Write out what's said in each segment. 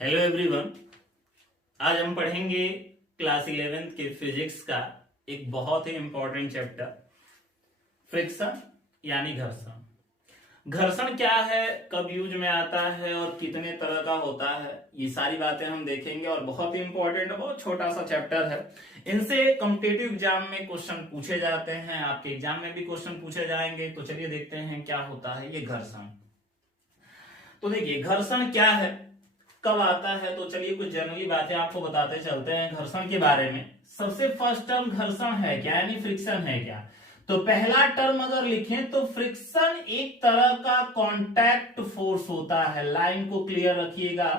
Hello everyone. आज हम पढ़ेंगे क्लास 11th के फिजिक्स का एक बहुत ही इंपॉर्टेंट चैप्टर, फ्रिक्शन यानी घर्षण। घर्षण क्या है, कब यूज में आता है और कितने तरह का होता है, ये सारी बातें हम देखेंगे और बहुत ही इंपॉर्टेंट, बहुत छोटा सा चैप्टर है। इनसे कॉम्पिटिटिव एग्जाम में क्वेश्चन पूछे जाते हैं, आपके एग्जाम में भी क्वेश्चन पूछे जाएंगे। तो चलिए देखते हैं क्या होता है ये घर्षण। तो देखिए घर्षण क्या है, कब आता है, तो चलिए कुछ जनरली बातें आपको बताते चलते हैं घर्षण के बारे में। सबसे फर्स्ट टर्म घर्षण है क्या, यानी फ्रिक्शन है क्या। तो पहला टर्म अगर लिखें तो फ्रिक्शन एक तरह का कांटेक्ट फोर्स होता है। लाइन को क्लियर रखिएगा,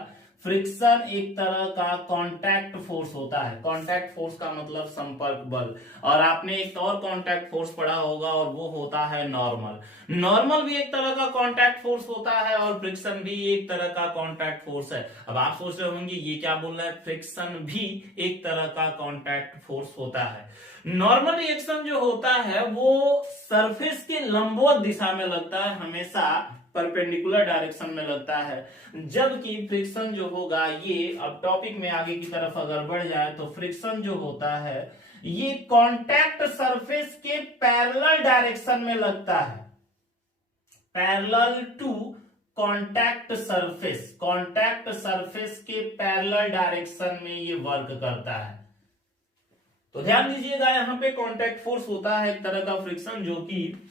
फ्रिक्शन एक तरह का कांटेक्ट फोर्स होता है। कांटेक्ट फोर्स का मतलब संपर्क बल, और आपने एक और कांटेक्ट फोर्स पढ़ा होगा और वो होता है नॉर्मल। नॉर्मल भी एक तरह का कांटेक्ट फोर्स होता है और फ्रिक्शन भी एक तरह का कांटेक्ट फोर्स है। अब आप सोच रहे होंगे ये क्या बोल रहा है, फ्रिक्शन भी एक तरह का कांटेक्ट फोर्स होता है। नॉर्मल रिएक्शन जो होता है वो सरफेस के लंबवत दिशा में लगता है, हमेशा परपेंडिकुलर डायरेक्शन में लगता है। जबकि फ्रिक्शन जो होगा, ये अब टॉपिक में आगे की तरफ अगर बढ़ जाए तो फ्रिक्शन जो होता है ये कांटेक्ट सरफेस के पैरेलल डायरेक्शन में लगता है, parallel to contact surface. Contact surface के पैरेलल डायरेक्शन में ये वर्क करता है। तो ध्यान दीजिएगा, यहां पे कांटेक्ट फोर्स होता है एक तरह का फ्रिक्शन, जो कि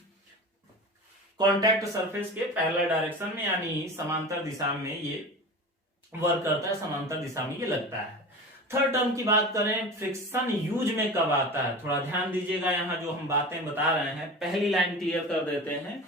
कांटेक्ट सरफेस के पैरेलल डायरेक्शन में यानी समांतर दिशा में ये वर्क करता है, समांतर दिशा में ये लगता है। थर्ड टर्म की बात करें, फ्रिक्शन यूज में कब आता है, थोड़ा ध्यान दीजिएगा। यहां जो हम बातें बता रहे हैं पहली लाइन क्लियर कर देते हैं।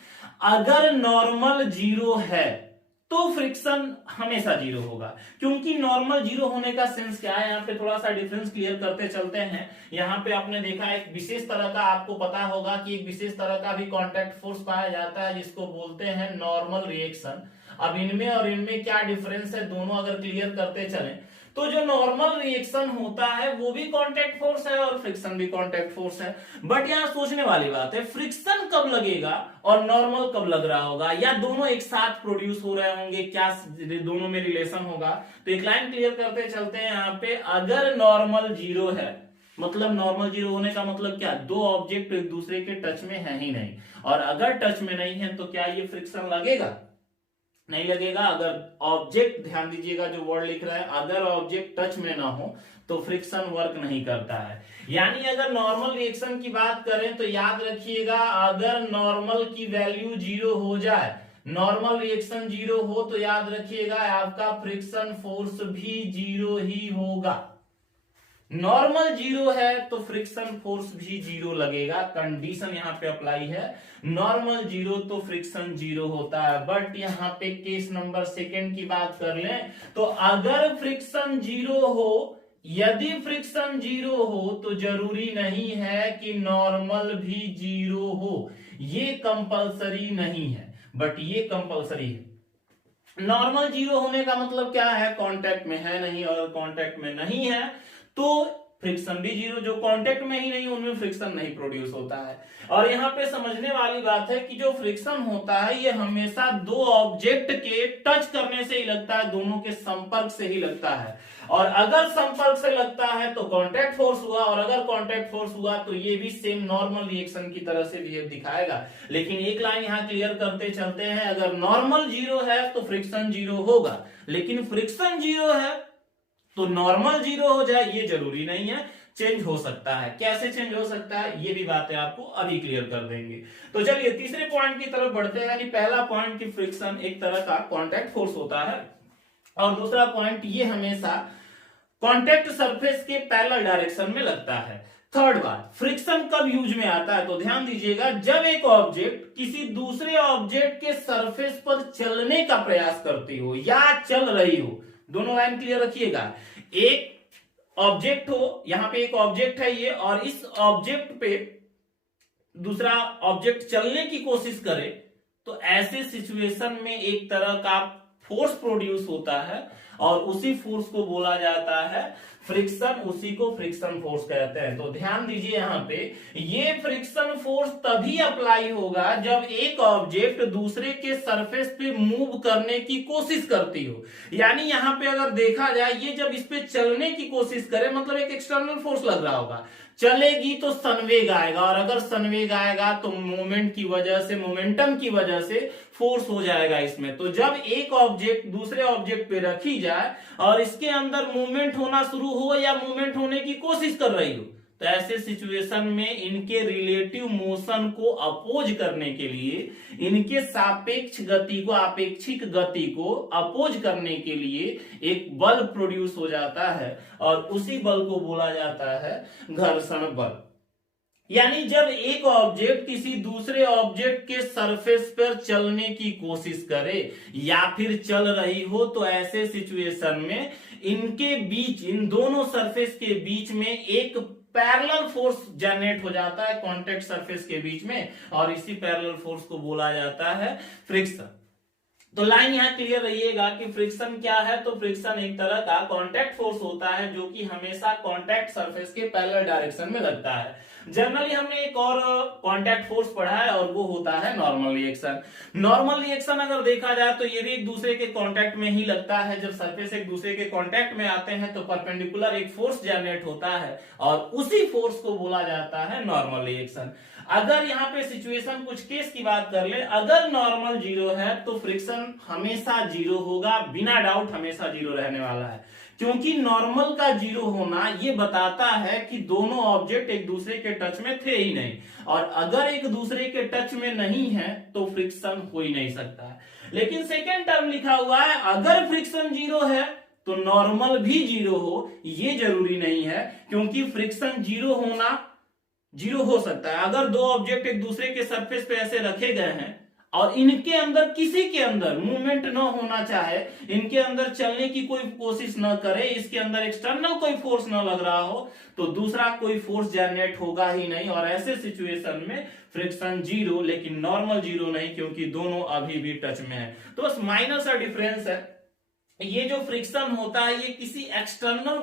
अगर नॉर्मल जीरो है तो फ्रिक्शन हमेशा जीरो होगा, क्योंकि नॉर्मल जीरो होने का सेंस क्या है, यहाँ पे थोड़ा सा डिफरेंस क्लियर करते चलते हैं। यहाँ पे आपने देखा एक विशेष तरह का, आपको पता होगा कि एक विशेष तरह का भी कांटेक्ट फोर्स पाया जाता है जिसको बोलते हैं नॉर्मल रिएक्शन। अब इनमें और इनमें क्या डिफरेंस है, दोनों अगर क्लियर करते चलें तो जो नॉर्मल रिएक्शन होता है वो भी कांटेक्ट फोर्स है और फ्रिक्शन भी कांटेक्ट फोर्स है। बट यहां सोचने वाली बात है, फ्रिक्शन कब लगेगा और नॉर्मल कब लग रहा होगा, या दोनों एक साथ प्रोड्यूस हो रहे होंगे, क्या दोनों में रिलेशन होगा। तो एक लाइन क्लियर करते चलते हैं यहाँ पे। अगर नॉर्मल जीरो है, मतलब नॉर्मल जीरो होने का मतलब क्या, दो ऑब्जेक्ट एक दूसरे के टच में है ही नहीं, और अगर टच में नहीं है तो क्या ये फ्रिक्शन लगेगा, नहीं लगेगा। अगर ऑब्जेक्ट, ध्यान दीजिएगा जो वर्ड लिख रहा है, अगर ऑब्जेक्ट टच में ना हो तो फ्रिक्शन वर्क नहीं करता है। यानी अगर नॉर्मल रिएक्शन की बात करें तो याद रखिएगा, अगर नॉर्मल की वैल्यू जीरो हो जाए, नॉर्मल रिएक्शन जीरो हो, तो याद रखिएगा आपका फ्रिक्शन फोर्स भी जीरो ही होगा। नॉर्मल जीरो है तो फ्रिक्शन फोर्स भी जीरो लगेगा। कंडीशन यहां पे अप्लाई है, नॉर्मल जीरो तो फ्रिक्शन जीरो होता है। बट यहां पे केस नंबर सेकंड की बात कर लें तो अगर फ्रिक्शन जीरो हो, यदि फ्रिक्शन जीरो हो तो जरूरी नहीं है कि नॉर्मल भी जीरो हो, ये कंपलसरी नहीं है, बट ये कंपलसरी है। नॉर्मल जीरो होने का मतलब क्या है, कांटेक्ट में है नहीं, और कांटेक्ट में नहीं है तो फ्रिक्शन भी जीरो। जो कांटेक्ट में ही नहीं उनमें फ्रिक्शन नहीं प्रोड्यूस होता है। और यहाँ पे समझने वाली बात है कि जो फ्रिक्शन होता है ये हमेशा दो ऑब्जेक्ट के टच करने से ही लगता है, दोनों के संपर्क से ही लगता है। और अगर संपर्क से लगता है तो कांटेक्ट फोर्स हुआ, और अगर कांटेक्ट फोर्स हुआ तो ये भी सेम नॉर्मल रिएक्शन की तरह से बिहेव दिखाएगा। लेकिन एक लाइन यहाँ क्लियर करते चलते हैं, अगर नॉर्मल जीरो है तो फ्रिक्शन जीरो होगा, लेकिन फ्रिक्शन जीरो है तो नॉर्मल जीरो हो जाए ये जरूरी नहीं है, चेंज हो सकता है। कैसे चेंज हो सकता है ये भी बातें आपको अभी क्लियर कर देंगे। तो चलिए तीसरे पॉइंट की तरफ बढ़ते हैं। यानी पहला पॉइंट कि फ्रिक्शन एक तरह का कांटेक्ट फोर्स होता है, और दूसरा पॉइंट ये हमेशा कांटेक्ट सरफेस के पैरेलल डायरेक्शन में लगता है। थर्ड बात, फ्रिक्शन कब यूज में आता है, तो ध्यान दीजिएगा, जब एक ऑब्जेक्ट किसी दूसरे ऑब्जेक्ट के सरफेस पर चलने का प्रयास करती हो या चल रही हो। दोनों लाइन क्लियर रखिएगा, एक ऑब्जेक्ट हो, यहां पे एक ऑब्जेक्ट है ये, और इस ऑब्जेक्ट पे दूसरा ऑब्जेक्ट चलने की कोशिश करे, तो ऐसे सिचुएशन में एक तरह का फोर्स प्रोड्यूस होता है और उसी फोर्स को बोला जाता है फ्रिक्शन, उसी को फ्रिक्शन फोर्स कहते हैं। तो ध्यान दीजिए यहाँ पे, ये फ्रिक्शन फोर्स तभी अप्लाई होगा जब एक ऑब्जेक्ट दूसरे के सरफेस पे मूव करने की कोशिश करती हो। यानी यहाँ पे अगर देखा जाए, ये जब इस पे चलने की कोशिश करे मतलब एक एक्सटर्नल फोर्स लग रहा होगा, चलेगी तो संवेग आएगा, और अगर संवेग आएगा तो मोमेंट की वजह से, मोमेंटम की वजह से फोर्स हो जाएगा इसमें। तो जब एक ऑब्जेक्ट दूसरे ऑब्जेक्ट पे रखी जाए और इसके अंदर मूवमेंट होना शुरू हो या मूवमेंट होने की कोशिश कर रही हो, तो ऐसे सिचुएशन में इनके रिलेटिव मोशन को अपोज करने के लिए, इनके सापेक्ष गति को, आपेक्षिक गति को अपोज करने के लिए एक बल प्रोड्यूस हो जाता है और उसी बल को बोला जाता है घर्षण बल। यानी जब एक ऑब्जेक्ट किसी दूसरे ऑब्जेक्ट के सरफेस पर चलने की कोशिश करे या फिर चल रही हो, तो ऐसे सिचुएशन में इनके बीच, इन दोनों सरफेस के बीच में एक पैरेलल फोर्स जनरेट हो जाता है कांटेक्ट सरफेस के बीच में, और इसी पैरेलल फोर्स को बोला जाता है फ्रिक्शन। तो लाइन यहां क्लियर रहिएगा कि फ्रिक्शन क्या है। तो फ्रिक्शन एक तरह का कांटेक्ट फोर्स होता है जो कि हमेशा कांटेक्ट सरफेस के पैरेलल डायरेक्शन में लगता है। जनरली हमने एक और कांटेक्ट फोर्स पढ़ा है और वो होता है नॉर्मल रिएक्शन। नॉर्मल रिएक्शन अगर देखा जाए तो ये भी एक दूसरे के कांटेक्ट में ही लगता है। जब सरफेस एक दूसरे के कांटेक्ट में आते हैं तो परपेंडिकुलर एक फोर्स जनरेट होता है और उसी फोर्स को बोला जाता है नॉर्मल रिएक्शन। अगर यहाँ पे सिचुएशन कुछ केस की बात कर ले, अगर नॉर्मल जीरो है तो फ्रिक्शन हमेशा जीरो होगा, बिना डाउट हमेशा जीरो रहने वाला है, क्योंकि नॉर्मल का जीरो होना ये बताता है कि दोनों ऑब्जेक्ट एक दूसरे के टच में थे ही नहीं, और अगर एक दूसरे के टच में नहीं है तो फ्रिक्शन हो ही नहीं सकता है। लेकिन सेकेंड टर्म लिखा हुआ है, अगर फ्रिक्शन जीरो है तो नॉर्मल भी जीरो हो, ये जरूरी नहीं है, क्योंकि फ्रिक्शन जीरो हो सकता है। अगर दो ऑब्जेक्ट एक दूसरे के सरफेस पे ऐसे रखे गए हैं और इनके अंदर किसी के अंदर मूवमेंट न होना चाहे, इनके अंदर चलने की कोई कोशिश न करे, इसके अंदर एक्सटर्नल कोई फोर्स न लग रहा हो, तो दूसरा कोई फोर्स जनरेट होगा ही नहीं, और ऐसे सिचुएशन में फ्रिक्शन जीरो, लेकिन नॉर्मल जीरो नहीं, क्योंकि दोनों अभी भी टच में है। तो बस माइनर सा डिफरेंस है। ये जो फ्रिक्शन होता है ये किसी एक्सटर्नल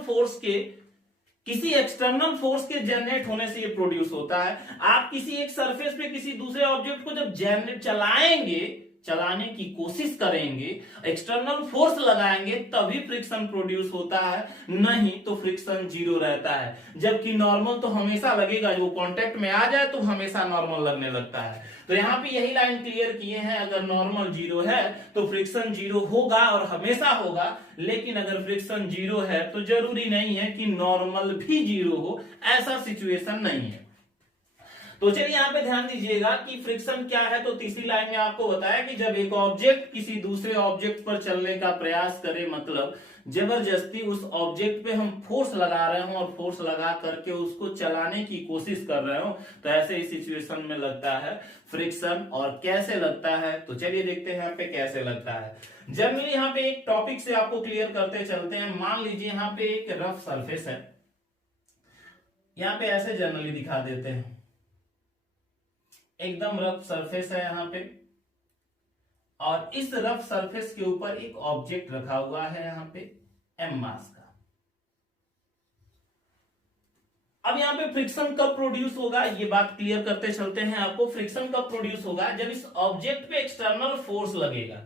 फोर्स के जनरेट होने से ये प्रोड्यूस होता है। आप किसी एक सरफेस पे किसी दूसरे ऑब्जेक्ट को जब चलाने की कोशिश करेंगे, एक्सटर्नल फोर्स लगाएंगे, तभी फ्रिक्शन प्रोड्यूस होता है, नहीं तो फ्रिक्शन जीरो रहता है। जबकि नॉर्मल तो हमेशा लगेगा, जो कांटेक्ट में आ जाए तो हमेशा नॉर्मल लगने लगता है। तो यहाँ पे यही लाइन क्लियर किए हैं, अगर नॉर्मल जीरो है तो फ्रिक्शन जीरो होगा और हमेशा होगा, लेकिन अगर फ्रिक्शन जीरो है तो जरूरी नहीं है कि नॉर्मल भी जीरो हो, ऐसा सिचुएशन नहीं है। तो चलिए यहाँ पे ध्यान दीजिएगा कि फ्रिक्शन क्या है। तो तीसरी लाइन में आपको बताया कि जब एक ऑब्जेक्ट किसी दूसरे ऑब्जेक्ट पर चलने का प्रयास करे, मतलब जबरदस्ती उस ऑब्जेक्ट पे हम फोर्स लगा रहे हो और फोर्स लगा करके उसको चलाने की कोशिश कर रहे हो, तो ऐसे ही सिचुएशन में लगता है फ्रिक्शन। और कैसे लगता है तो चलिए देखते हैं यहाँ पे कैसे लगता है। जनरली यहाँ पे एक टॉपिक से आपको क्लियर करते चलते हैं। मान लीजिए यहाँ पे एक रफ सरफेस है, यहाँ पे ऐसे जनरली दिखा देते हैं, एकदम रफ सरफेस है यहाँ पे, और इस रफ सरफेस के ऊपर एक ऑब्जेक्ट रखा हुआ है यहाँ पे m मास का। अब यहाँ पे फ्रिक्शन कब प्रोड्यूस होगा ये बात क्लियर करते चलते हैं आपको। फ्रिक्शन कब प्रोड्यूस होगा, जब इस ऑब्जेक्ट पे एक्सटर्नल फोर्स लगेगा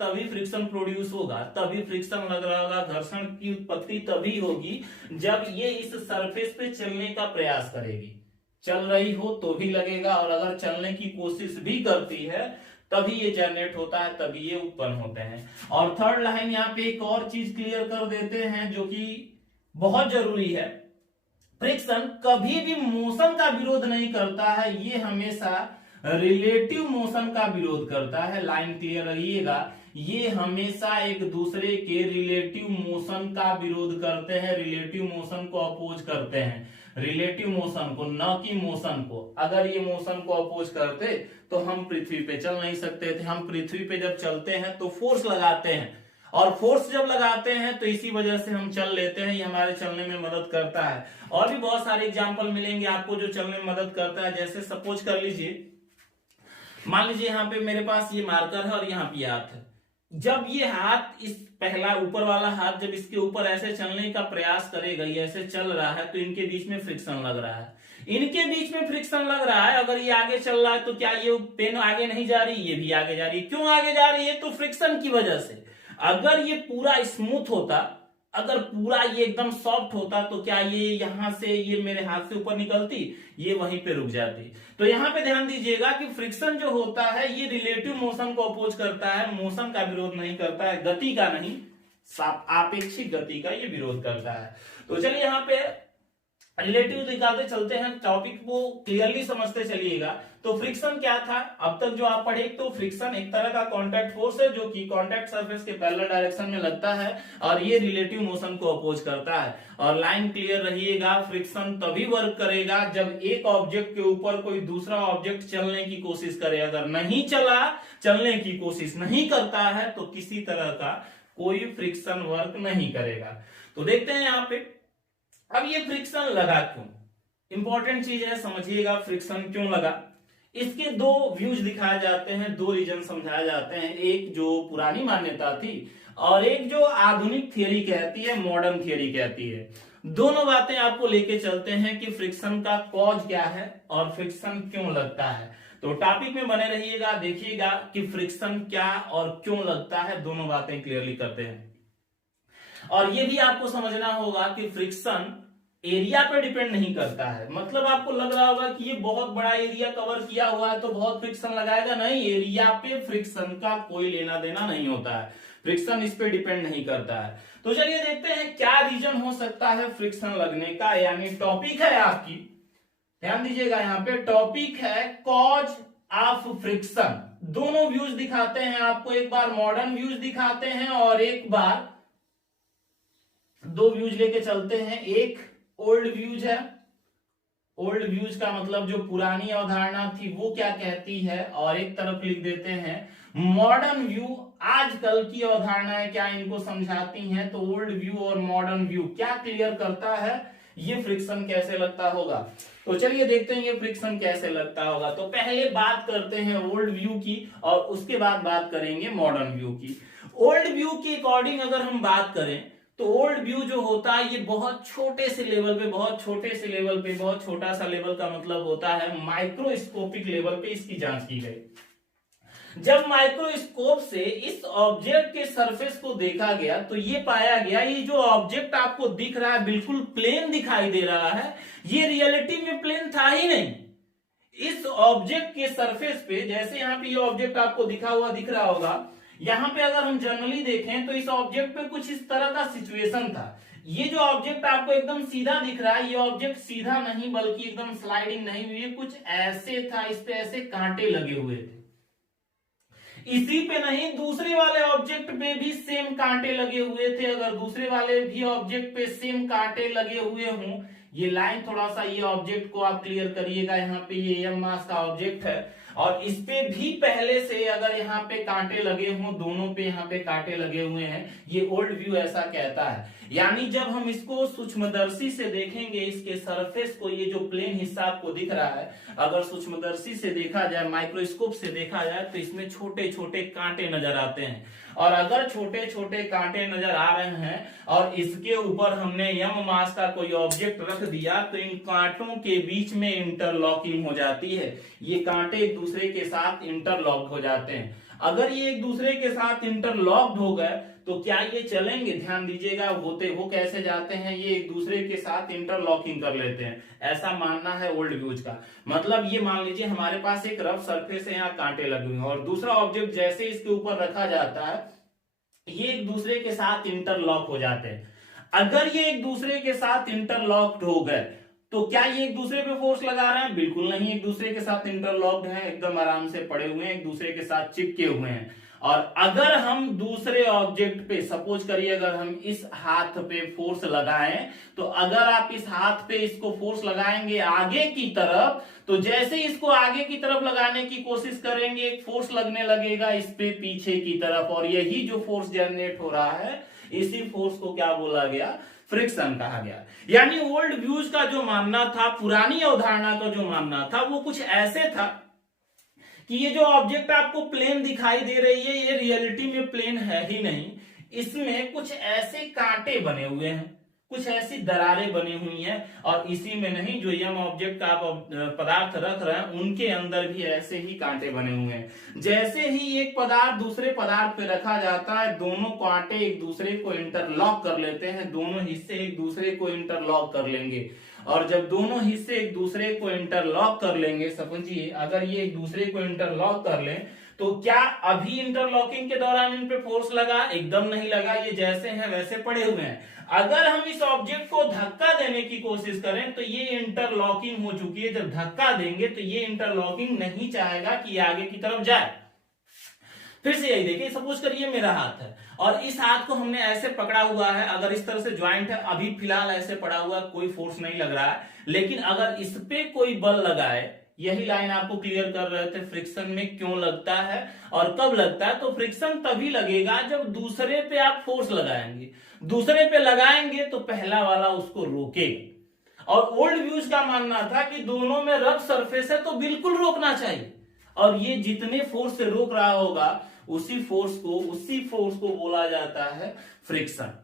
तभी फ्रिक्शन प्रोड्यूस होगा, तभी फ्रिक्शन लग रहा होगा। घर्षण की उत्पत्ति तभी होगी जब ये इस सरफेस पे चलने का प्रयास करेगी, चल रही हो तो भी लगेगा, और अगर चलने की कोशिश भी करती है तभी ये जनरेट होता है, तभी ये उत्पन्न होते हैं। और थर्ड लाइन यहाँ पे एक और चीज क्लियर कर देते हैं जो कि बहुत जरूरी है। फ्रिक्शन कभी भी मोशन का विरोध नहीं करता है, ये हमेशा रिलेटिव मोशन का विरोध करता है। लाइन क्लियर रहिएगा, ये हमेशा एक दूसरे के रिलेटिव मोशन का विरोध करते हैं, रिलेटिव मोशन को अपोज करते हैं, रिलेटिव मोशन को, न कि मोशन को। अगर ये मोशन को अपोज करते तो हम पृथ्वी पे चल नहीं सकते थे। हम पृथ्वी पे जब चलते हैं तो फोर्स लगाते हैं, और फोर्स जब लगाते हैं तो इसी वजह से हम चल लेते हैं, ये हमारे चलने में मदद करता है। और भी बहुत सारे एग्जाम्पल मिलेंगे आपको जो चलने में मदद करता है। जैसे सपोज कर लीजिए, मान लीजिए यहाँ पे मेरे पास ये मार्कर है और यहाँ पे हाथ है, जब ये हाथ इस पहला ऊपर वाला हाथ जब इसके ऊपर ऐसे चलने का प्रयास करेगा, ये ऐसे चल रहा है, तो इनके बीच में फ्रिक्शन लग रहा है। इनके बीच में फ्रिक्शन लग रहा है, अगर ये आगे चल रहा है तो क्या ये पेन आगे नहीं जा रही, ये भी आगे जा रही है। क्यों आगे जा रही है? तो फ्रिक्शन की वजह से। अगर ये पूरा स्मूथ होता, अगर पूरा ये एकदम सॉफ्ट होता, तो क्या ये यहां से ये मेरे हाथ से ऊपर निकलती, ये वहीं पे रुक जाती। तो यहां पे ध्यान दीजिएगा कि फ्रिक्शन जो होता है ये रिलेटिव मोशन को अपोज करता है, मोशन का विरोध नहीं करता है, गति का नहीं, आपेक्षिक गति का ये विरोध करता है। तो चलिए यहां पे रिलेटिव निकालते चलते हैं, टॉपिक को क्लियरली समझते चलिएगा। तो फ्रिक्शन क्या था अब तक जो आप पढ़े, तो फ्रिक्शन एक तरह का कांटेक्ट फोर्स है जो कि कांटेक्ट सरफेस के पैरेलल डायरेक्शन में लगता है और ये रिलेटिव मोशन को अपोज करता है। और लाइन क्लियर रहिएगा, फ्रिक्शन तभी वर्क करेगा जब एक ऑब्जेक्ट के ऊपर कोई दूसरा ऑब्जेक्ट चलने की कोशिश करे। अगर नहीं चला, चलने की कोशिश नहीं करता है, तो किसी तरह का कोई फ्रिक्शन वर्क नहीं करेगा। तो देखते हैं यहाँ पे अब ये फ्रिक्शन लगा क्यों, इंपॉर्टेंट चीज है, समझिएगा फ्रिक्शन क्यों लगा। इसके दो व्यूज दिखाए जाते हैं, दो रीजन समझाए जाते हैं, एक जो पुरानी मान्यता थी और एक जो आधुनिक थियरी कहती है, मॉडर्न थियरी कहती है। दोनों बातें आपको लेके चलते हैं कि फ्रिक्शन का कॉज क्या है और फ्रिक्शन क्यों लगता है। तो टॉपिक में बने रहिएगा, देखिएगा कि फ्रिक्शन क्या और क्यों लगता है, दोनों बातें क्लियरली करते हैं। और ये भी आपको समझना होगा कि फ्रिक्शन एरिया पे डिपेंड नहीं करता है। मतलब आपको लग रहा होगा कि ये बहुत बड़ा एरिया कवर किया हुआ है तो बहुत फ्रिक्शन लगाएगा, नहीं, एरिया पे फ्रिक्शन का कोई लेना देना नहीं होता है, फ्रिक्शन इस पे डिपेंड नहीं करता है। तो चलिए देखते हैं क्या रीजन हो सकता है फ्रिक्शन लगने का, यानी टॉपिक है आपकी, ध्यान दीजिएगा यहाँ पे टॉपिक है कॉज ऑफ फ्रिक्शन। दोनों व्यूज दिखाते हैं आपको, एक बार मॉडर्न व्यूज दिखाते हैं और एक बार दो व्यूज लेके चलते हैं। एक ओल्ड व्यूज है, ओल्ड व्यूज का मतलब जो पुरानी अवधारणा थी वो क्या कहती है, और एक तरफ लिख देते हैं मॉडर्न व्यू, आजकल की अवधारणाएं क्या इनको समझाती हैं। तो ओल्ड व्यू और मॉडर्न व्यू क्या क्लियर करता है, ये फ्रिक्शन कैसे लगता होगा। तो चलिए देखते हैं ये फ्रिक्शन कैसे लगता होगा। तो पहले बात करते हैं ओल्ड व्यू की और उसके बाद बात करेंगे मॉडर्न व्यू की। ओल्ड व्यू के अकॉर्डिंग अगर हम बात करें तो ओल्ड व्यू जो होता है ये बहुत छोटे से लेवल पे, बहुत छोटे से लेवल पे, बहुत छोटा सा लेवल का मतलब होता है माइक्रोस्कोपिक लेवल पे इसकी जांच की गई। जब माइक्रोस्कोप से इस ऑब्जेक्ट के सरफेस को देखा गया तो ये पाया गया ये जो ऑब्जेक्ट आपको दिख रहा है बिल्कुल प्लेन दिखाई दे रहा है, ये रियलिटी में प्लेन था ही नहीं। इस ऑब्जेक्ट के सरफेस पे, जैसे यहाँ पे ये ऑब्जेक्ट आपको दिखा हुआ दिख रहा होगा, यहां पे अगर हम जनरली देखें तो इस ऑब्जेक्ट पे कुछ इस तरह का सिचुएशन था। ये जो ऑब्जेक्ट आपको एकदम सीधा दिख रहा है, ये ऑब्जेक्ट सीधा नहीं बल्कि एकदम स्लाइडिंग नहीं हुई, कुछ ऐसे था, इस पे ऐसे कांटे लगे हुए थे। इसी पे नहीं, दूसरे वाले ऑब्जेक्ट पे भी सेम कांटे लगे हुए थे। अगर दूसरे वाले भी ऑब्जेक्ट पे सेम कांटे लगे हुए हों, ये लाइन थोड़ा सा ये ऑब्जेक्ट को आप क्लियर करिएगा, यहाँ पे ये एम मास का ऑब्जेक्ट है और इस पे भी पहले से अगर यहाँ पे कांटे लगे हों, दोनों पे यहाँ पे कांटे लगे हुए हैं, ये ओल्ड व्यू ऐसा कहता है। यानी जब हम इसको सूक्ष्मदर्शी से देखेंगे, इसके सरफेस को, ये जो प्लेन हिस्सा आपको दिख रहा है, अगर सूक्ष्मदर्शी से देखा जाए, माइक्रोस्कोप से देखा जाए तो इसमें छोटे छोटे कांटे नजर आते हैं। और अगर छोटे छोटे कांटे नजर आ रहे हैं और इसके ऊपर हमने एम मास का कोई ऑब्जेक्ट रख दिया तो इन कांटों के बीच में इंटरलॉकिंग हो जाती है, ये कांटे एक दूसरे के साथ इंटरलॉक्ड हो जाते हैं। अगर ये एक दूसरे के साथ इंटरलॉक्ड हो गए तो क्या ये चलेंगे, ध्यान दीजिएगा, होते वो कैसे जाते हैं, ये एक दूसरे के साथ इंटरलॉकिंग कर लेते हैं, ऐसा मानना है ओल्ड व्यूज का। मतलब ये मान लीजिए हमारे पास एक रफ सरफेस है, यहाँ कांटे लगे हुए हैं और दूसरा ऑब्जेक्ट जैसे इसके ऊपर रखा जाता है ये एक दूसरे के साथ इंटरलॉक हो जाते हैं। अगर ये एक दूसरे के साथ इंटरलॉक्ड हो गए तो क्या ये एक दूसरे पे फोर्स लगा रहे हैं, बिल्कुल नहीं, एक दूसरे के साथ इंटरलॉक्ड हैं, एकदम आराम से पड़े हुए हैं, एक दूसरे के साथ चिपके हुए हैं। और अगर हम दूसरे ऑब्जेक्ट पे, सपोज करिए अगर हम इस हाथ पे फोर्स लगाएं, तो अगर आप इस हाथ पे इसको फोर्स लगाएंगे आगे की तरफ, तो जैसे इसको आगे की तरफ लगाने की कोशिश करेंगे एक फोर्स लगने लगेगा इस पे पीछे की तरफ, और यही जो फोर्स जनरेट हो रहा है इसी फोर्स को क्या बोला गया, फ्रिक्शन कहा गया। यानी ओल्ड व्यूज का जो मानना था, पुरानी अवधारणा का जो मानना था, वो कुछ ऐसे था कि ये जो ऑब्जेक्ट आपको प्लेन दिखाई दे रही है ये रियलिटी में प्लेन है ही नहीं, इसमें कुछ ऐसे कांटे बने हुए हैं, कुछ ऐसी दरारें बनी हुई हैं, और इसी में नहीं, जो यम ऑब्जेक्ट का आप पदार्थ रख रहे हैं उनके अंदर भी ऐसे ही कांटे बने हुए हैं। जैसे ही एक पदार्थ दूसरे पदार्थ पे रखा जाता है, दोनों कांटे एक दूसरे को इंटरलॉक कर लेते हैं, दोनों हिस्से एक दूसरे को इंटरलॉक कर लेंगे। और जब दोनों हिस्से एक दूसरे को इंटरलॉक कर लेंगे, समझिए अगर ये एक दूसरे को इंटरलॉक कर लें तो क्या अभी इंटरलॉकिंग के दौरान इन पे फोर्स लगा? एकदम नहीं लगा, ये जैसे हैं वैसे पड़े हुए हैं। अगर हम इस ऑब्जेक्ट को धक्का देने की कोशिश करें तो ये इंटरलॉकिंग हो चुकी है, जब धक्का देंगे तो ये इंटरलॉकिंग नहीं चाहेगा कि आगे की तरफ जाए। फिर से यही देखिए, सपोज करिए मेरा हाथ है और इस हाथ को हमने ऐसे पकड़ा हुआ है, अगर इस तरह से ज्वाइंट है, अभी फिलहाल ऐसे पड़ा हुआ है, कोई फोर्स नहीं लग रहा है, लेकिन अगर इस पे कोई बल लगाए, यही लाइन आपको क्लियर कर रहे थे फ्रिक्शन में क्यों लगता है और कब लगता है। तो फ्रिक्शन तभी लगेगा जब दूसरे पे आप फोर्स लगाएंगे, दूसरे पे लगाएंगे तो पहला वाला उसको रोकेगा। और ओल्ड व्यूज का मानना था कि दोनों में रफ सरफेस है तो बिल्कुल रोकना चाहिए, और ये जितने फोर्स से रोक रहा होगा उसी फोर्स को बोला जाता है फ्रिक्शन।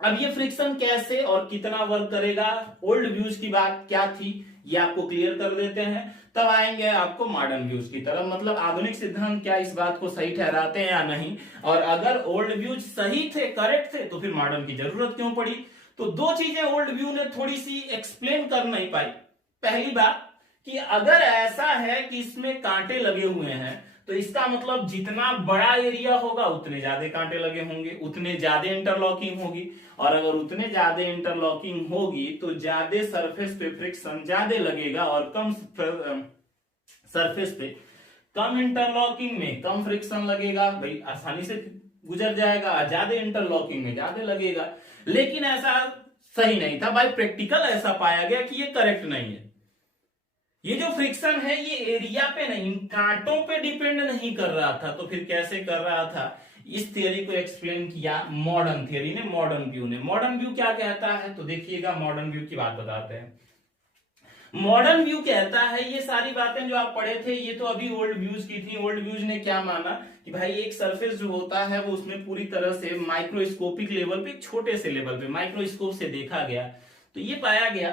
अब ये फ्रिक्शन कैसे और कितना वर्क करेगा, ओल्ड व्यूज की बात क्या थी ये आपको क्लियर कर देते हैं, तब आएंगे आपको मॉडर्न व्यूज की तरफ। मतलब आधुनिक सिद्धांत क्या इस बात को सही ठहराते हैं या नहीं, और अगर ओल्ड व्यूज सही थे, करेक्ट थे, तो फिर मॉडर्न की जरूरत क्यों पड़ी। तो दो चीजें ओल्ड व्यू ने थोड़ी सी एक्सप्लेन कर नहीं पाई। पहली बात कि अगर ऐसा है कि इसमें कांटे लगे हुए हैं तो इसका मतलब जितना बड़ा एरिया होगा उतने ज्यादा कांटे लगे होंगे, उतने ज्यादा इंटरलॉकिंग होगी, और अगर उतने ज्यादा इंटरलॉकिंग होगी तो ज्यादा सरफेस पे फ्रिक्शन ज्यादा लगेगा, और कम सरफेस पे कम इंटरलॉकिंग में कम फ्रिक्शन लगेगा, भाई आसानी से गुजर जाएगा, ज्यादा इंटरलॉकिंग में ज्यादा लगेगा। लेकिन ऐसा सही नहीं था भाई, प्रैक्टिकल ऐसा पाया गया कि ये करेक्ट नहीं है। ये जो फ्रिक्शन है ये एरिया पे नहीं, कांटों पे डिपेंड नहीं कर रहा था, तो फिर कैसे कर रहा था, इस थियरी को एक्सप्लेन किया मॉडर्न थियरी ने, मॉडर्न व्यू ने। मॉडर्न व्यू क्या कहता है तो देखिएगा, मॉडर्न व्यू की बात बताते हैं। मॉडर्न व्यू कहता है ये सारी बातें जो आप पढ़े थे ये तो अभी ओल्ड व्यूज की थी। ओल्ड व्यूज ने क्या माना कि भाई एक सरफेस जो होता है वो उसमें पूरी तरह से माइक्रोस्कोपिक लेवल पे, छोटे से लेवल पे माइक्रोस्कोप से देखा गया, तो ये पाया गया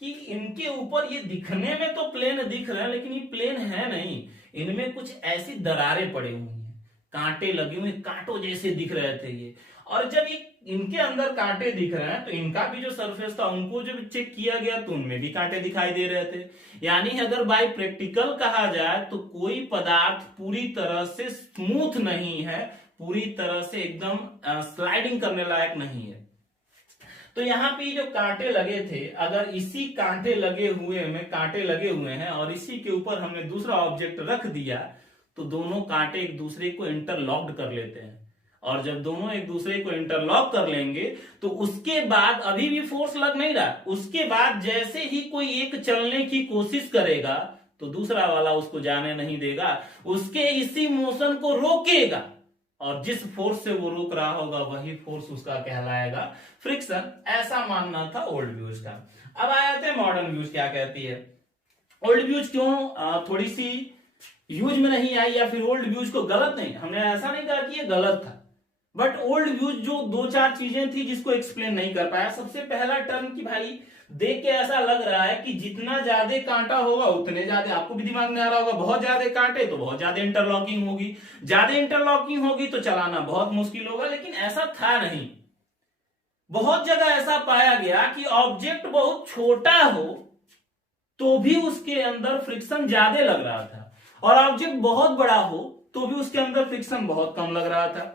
कि इनके ऊपर ये दिखने में तो प्लेन दिख रहे हैं लेकिन ये प्लेन है नहीं, इनमें कुछ ऐसी दरारें पड़ी हुई हैं, कांटे लगे हुए, कांटों जैसे दिख रहे थे ये। और जब ये इनके अंदर कांटे दिख रहे हैं तो इनका भी जो सरफेस था उनको जब चेक किया गया तो उनमें भी कांटे दिखाई दे रहे थे। यानी अगर बाय प्रैक्टिकल कहा जाए तो कोई पदार्थ पूरी तरह से स्मूथ नहीं है, पूरी तरह से एकदम स्लाइडिंग करने लायक नहीं है। तो यहाँ पे जो कांटे लगे थे, अगर इसी कांटे लगे हुए में कांटे लगे हुए हैं और इसी के ऊपर हमने दूसरा ऑब्जेक्ट रख दिया तो दोनों कांटे एक दूसरे को इंटरलॉक्ड कर लेते हैं, और जब दोनों एक दूसरे को इंटरलॉक कर लेंगे तो उसके बाद अभी भी फोर्स लग नहीं रहा, उसके बाद जैसे ही कोई एक चलने की कोशिश करेगा तो दूसरा वाला उसको जाने नहीं देगा, उसके इसी मोशन को रोकेगा, और जिस फोर्स से वो रोक रहा होगा वही फोर्स उसका कहलाएगा फ्रिक्शन। ऐसा मानना था ओल्ड व्यूज का। अब आए थे मॉडर्न व्यूज क्या कहती है। ओल्ड व्यूज क्यों थोड़ी सी यूज में नहीं आई, या फिर ओल्ड व्यूज को गलत नहीं, हमने ऐसा नहीं कहा कि ये गलत था, बट ओल्ड व्यूज जो दो चार चीजें थी जिसको एक्सप्लेन नहीं कर पाया। सबसे पहला टर्म की भाई देख के ऐसा लग रहा है कि जितना ज्यादा कांटा होगा उतने ज्यादा, आपको भी दिमाग में आ रहा होगा, बहुत ज्यादा कांटे तो बहुत ज्यादा इंटरलॉकिंग होगी, ज्यादा इंटरलॉकिंग होगी तो चलाना बहुत मुश्किल होगा, लेकिन ऐसा था नहीं। बहुत जगह ऐसा पाया गया कि ऑब्जेक्ट बहुत छोटा हो तो भी उसके अंदर फ्रिक्शन ज्यादा लग रहा था, और ऑब्जेक्ट बहुत बड़ा हो तो भी उसके अंदर फ्रिक्शन बहुत कम लग रहा था।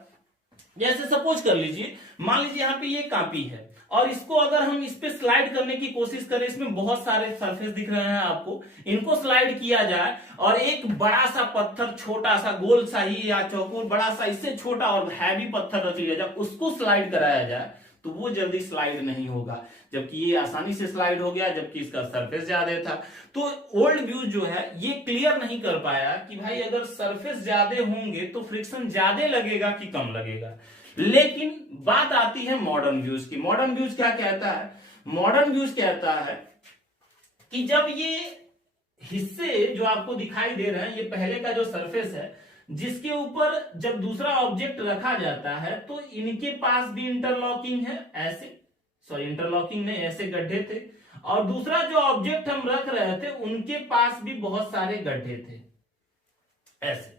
जैसे सपोज कर लीजिए, मान लीजिए यहाँ पे ये कॉपी है और इसको अगर हम इस पे स्लाइड करने की कोशिश करें, इसमें बहुत सारे सरफेस दिख रहे हैं आपको, इनको स्लाइड किया जाए और एक बड़ा सा पत्थर, छोटा सा गोल सा ही या चौकोर, बड़ा सा इससे छोटा और हैवी पत्थर रख लिया जाए, उसको स्लाइड कराया जाए तो वो जल्दी स्लाइड नहीं होगा, जबकि ये आसानी से स्लाइड हो गया, जबकि इसका सरफेस ज्यादा था। तो ओल्ड व्यू जो है ये क्लियर नहीं कर पाया कि भाई अगर सरफेस ज्यादा होंगे तो फ्रिक्शन ज्यादा लगेगा कि कम लगेगा। लेकिन बात आती है मॉडर्न व्यूज की। मॉडर्न व्यूज क्या कहता है, मॉडर्न व्यूज कहता है कि जब ये हिस्से जो आपको दिखाई दे रहे हैं, ये पहले का जो सरफेस है जिसके ऊपर जब दूसरा ऑब्जेक्ट रखा जाता है तो इनके पास भी इंटरलॉकिंग है, ऐसे, सॉरी इंटरलॉकिंग नहीं, ऐसे गड्ढे थे, और दूसरा जो ऑब्जेक्ट हम रख रहे थे उनके पास भी बहुत सारे गड्ढे थे, ऐसे।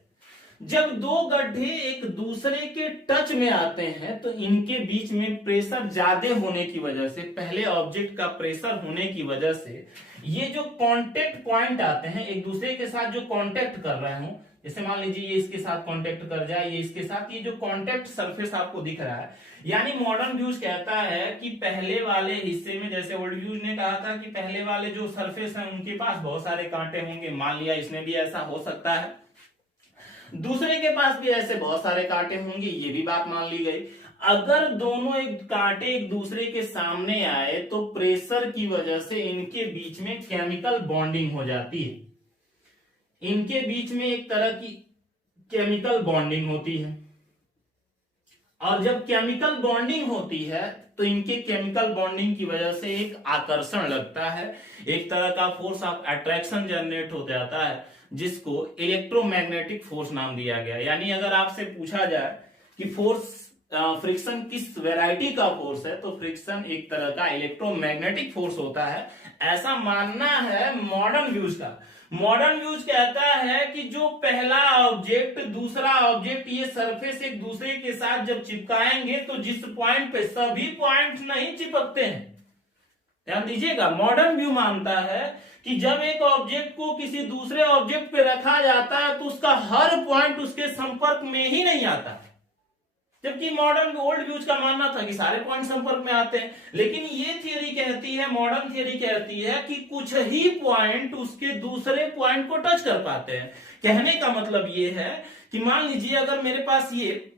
जब दो गड्ढे एक दूसरे के टच में आते हैं तो इनके बीच में प्रेशर ज्यादा होने की वजह से, पहले ऑब्जेक्ट का प्रेशर होने की वजह से, ये जो कांटेक्ट पॉइंट आते हैं एक दूसरे के साथ जो कांटेक्ट कर रहे हूं, जैसे मान लीजिए ये इसके साथ कांटेक्ट कर जाए, ये इसके साथ, ये जो कांटेक्ट सरफेस आपको दिख रहा है, यानी मॉडर्न व्यूज कहता है कि पहले वाले हिस्से में, जैसे ओल्ड व्यूज ने कहा था कि पहले वाले जो सरफेस हैं उनके पास बहुत सारे कांटे होंगे, मान लिया इसमें भी ऐसा हो सकता है, दूसरे के पास भी ऐसे बहुत सारे कांटे होंगे, ये भी बात मान ली गई। अगर दोनों एक कांटे एक दूसरे के सामने आए तो प्रेशर की वजह से इनके बीच में केमिकल बॉन्डिंग हो जाती है, इनके बीच में एक तरह की केमिकल बॉन्डिंग होती है, और जब केमिकल बॉन्डिंग होती है तो इनके केमिकल बॉन्डिंग की वजह से एक आकर्षण लगता है, एक तरह का फोर्स ऑफ अट्रैक्शन जनरेट हो जाता है, जिसको इलेक्ट्रोमैग्नेटिक फोर्स नाम दिया गया। यानी अगर आपसे पूछा जाए कि फोर्स फ्रिक्शन किस वैरायटी का फोर्स है, तो फ्रिक्शन एक तरह का इलेक्ट्रोमैग्नेटिक फोर्स होता है, ऐसा मानना है मॉडर्न व्यूज का। मॉडर्न व्यूज कहता है कि जो पहला ऑब्जेक्ट दूसरा ऑब्जेक्ट ये सरफेस एक दूसरे के साथ जब चिपकाएंगे तो जिस पॉइंट पे, सभी पॉइंट नहीं चिपकते हैं, ध्यान दीजिएगा, मॉडर्न व्यू मानता है कि जब एक ऑब्जेक्ट को किसी दूसरे ऑब्जेक्ट पे रखा जाता है तो उसका हर पॉइंट उसके संपर्क में ही नहीं आता, जबकि मॉडर्न ओल्ड व्यूज का मानना था कि सारे पॉइंट संपर्क में आते हैं। लेकिन ये थियरी कहती है, मॉडर्न थियरी कहती है कि कुछ ही पॉइंट उसके दूसरे पॉइंट को टच कर पाते हैं। कहने का मतलब ये है कि मान लीजिए अगर मेरे पास ये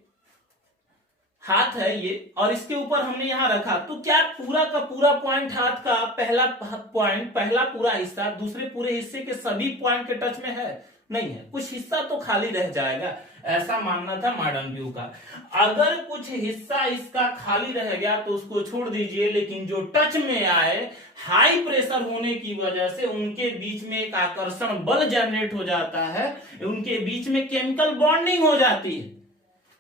हाथ है ये, और इसके ऊपर हमने यहां रखा, तो क्या पूरा का पूरा पॉइंट, हाथ का पहला पॉइंट, पहला पूरा हिस्सा दूसरे पूरे हिस्से के सभी पॉइंट के टच में है? नहीं है, कुछ हिस्सा तो खाली रह जाएगा, ऐसा मानना था मॉडर्न व्यू का। अगर कुछ हिस्सा इसका खाली रह गया तो उसको छोड़ दीजिए, लेकिन जो टच में आए, हाई प्रेशर होने की वजह से उनके बीच में एक आकर्षण बल जनरेट हो जाता है, उनके बीच में केमिकल बॉन्डिंग हो जाती है,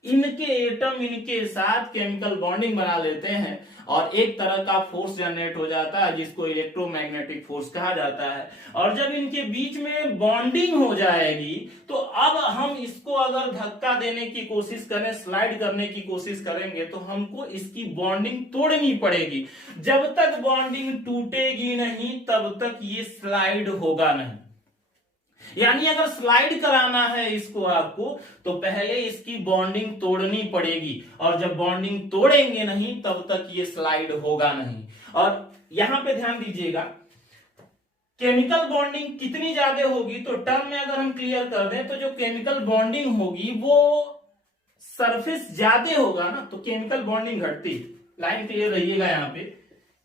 इनके एटम इनके साथ केमिकल बॉन्डिंग बना लेते हैं और एक तरह का फोर्स जनरेट हो जाता है जिसको इलेक्ट्रोमैग्नेटिक फोर्स कहा जाता है। और जब इनके बीच में बॉन्डिंग हो जाएगी तो अब हम इसको अगर धक्का देने की कोशिश करें, स्लाइड करने की कोशिश करेंगे, तो हमको इसकी बॉन्डिंग तोड़नी पड़ेगी। जब तक बॉन्डिंग टूटेगी नहीं तब तक ये स्लाइड होगा नहीं। यानी अगर स्लाइड कराना है इसको आपको तो पहले इसकी बॉन्डिंग तोड़नी पड़ेगी, और जब बॉन्डिंग तोड़ेंगे नहीं तब तक ये स्लाइड होगा नहीं। और यहां पे ध्यान दीजिएगा, केमिकल बॉन्डिंग कितनी ज्यादा होगी, तो टर्म में अगर हम क्लियर कर दें तो जो केमिकल बॉन्डिंग होगी वो सरफेस ज्यादा होगा ना, तो केमिकल बॉन्डिंग घटती। लाइन क्लियर रहिएगा यहां पे,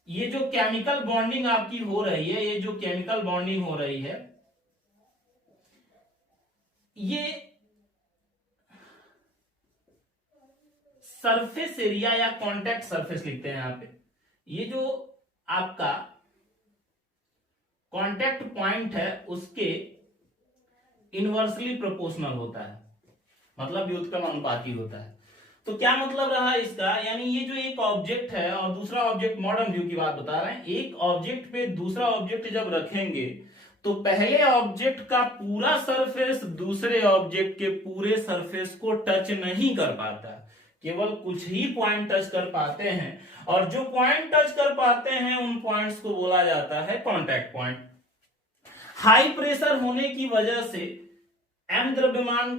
ये जो केमिकल बॉन्डिंग आपकी हो रही है, ये जो केमिकल बॉन्डिंग हो रही है, ये सरफेस एरिया या कांटेक्ट सरफेस लिखते हैं यहां पे, ये जो आपका कांटेक्ट पॉइंट है उसके इनवर्सली प्रोपोर्शनल होता है, मतलब व्युत्क्रम अनुपाती होता है। तो क्या मतलब रहा इसका, यानी ये जो एक ऑब्जेक्ट है और दूसरा ऑब्जेक्ट, मॉडर्न व्यू की बात बता रहे हैं, एक ऑब्जेक्ट पे दूसरा ऑब्जेक्ट जब रखेंगे तो पहले ऑब्जेक्ट का पूरा सरफेस दूसरे ऑब्जेक्ट के पूरे सरफेस को टच नहीं कर पाता, केवल कुछ ही पॉइंट टच कर पाते हैं, और जो पॉइंट टच कर पाते हैं उन पॉइंट्स को बोला जाता है कांटेक्ट पॉइंट। हाई प्रेशर होने की वजह से m द्रव्यमान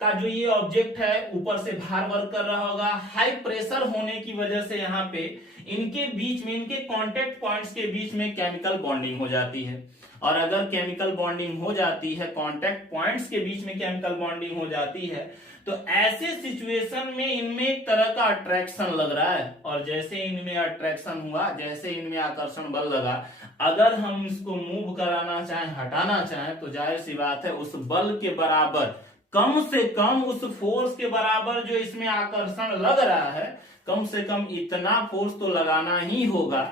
का जो ये ऑब्जेक्ट है ऊपर से भार वर्क कर रहा होगा, हाई प्रेशर होने की वजह से यहाँ पे इनके बीच में, इनके कांटेक्ट पॉइंट्स के बीच में केमिकल बॉन्डिंग हो जाती है। और अगर केमिकल बॉन्डिंग हो जाती है, कांटेक्ट पॉइंट्स के बीच में केमिकल बॉन्डिंग हो जाती है, तो ऐसे सिचुएशन में इनमें एक तरह का अट्रैक्शन लग रहा है, और जैसे इनमें अट्रैक्शन हुआ, जैसे इनमें आकर्षण बल लगा, अगर हम इसको मूव कराना चाहें, हटाना चाहें, तो जाहिर सी बात है उस बल के बराबर, कम से कम उस फोर्स के बराबर जो इसमें आकर्षण लग रहा है, कम से कम इतना फोर्स तो लगाना ही होगा,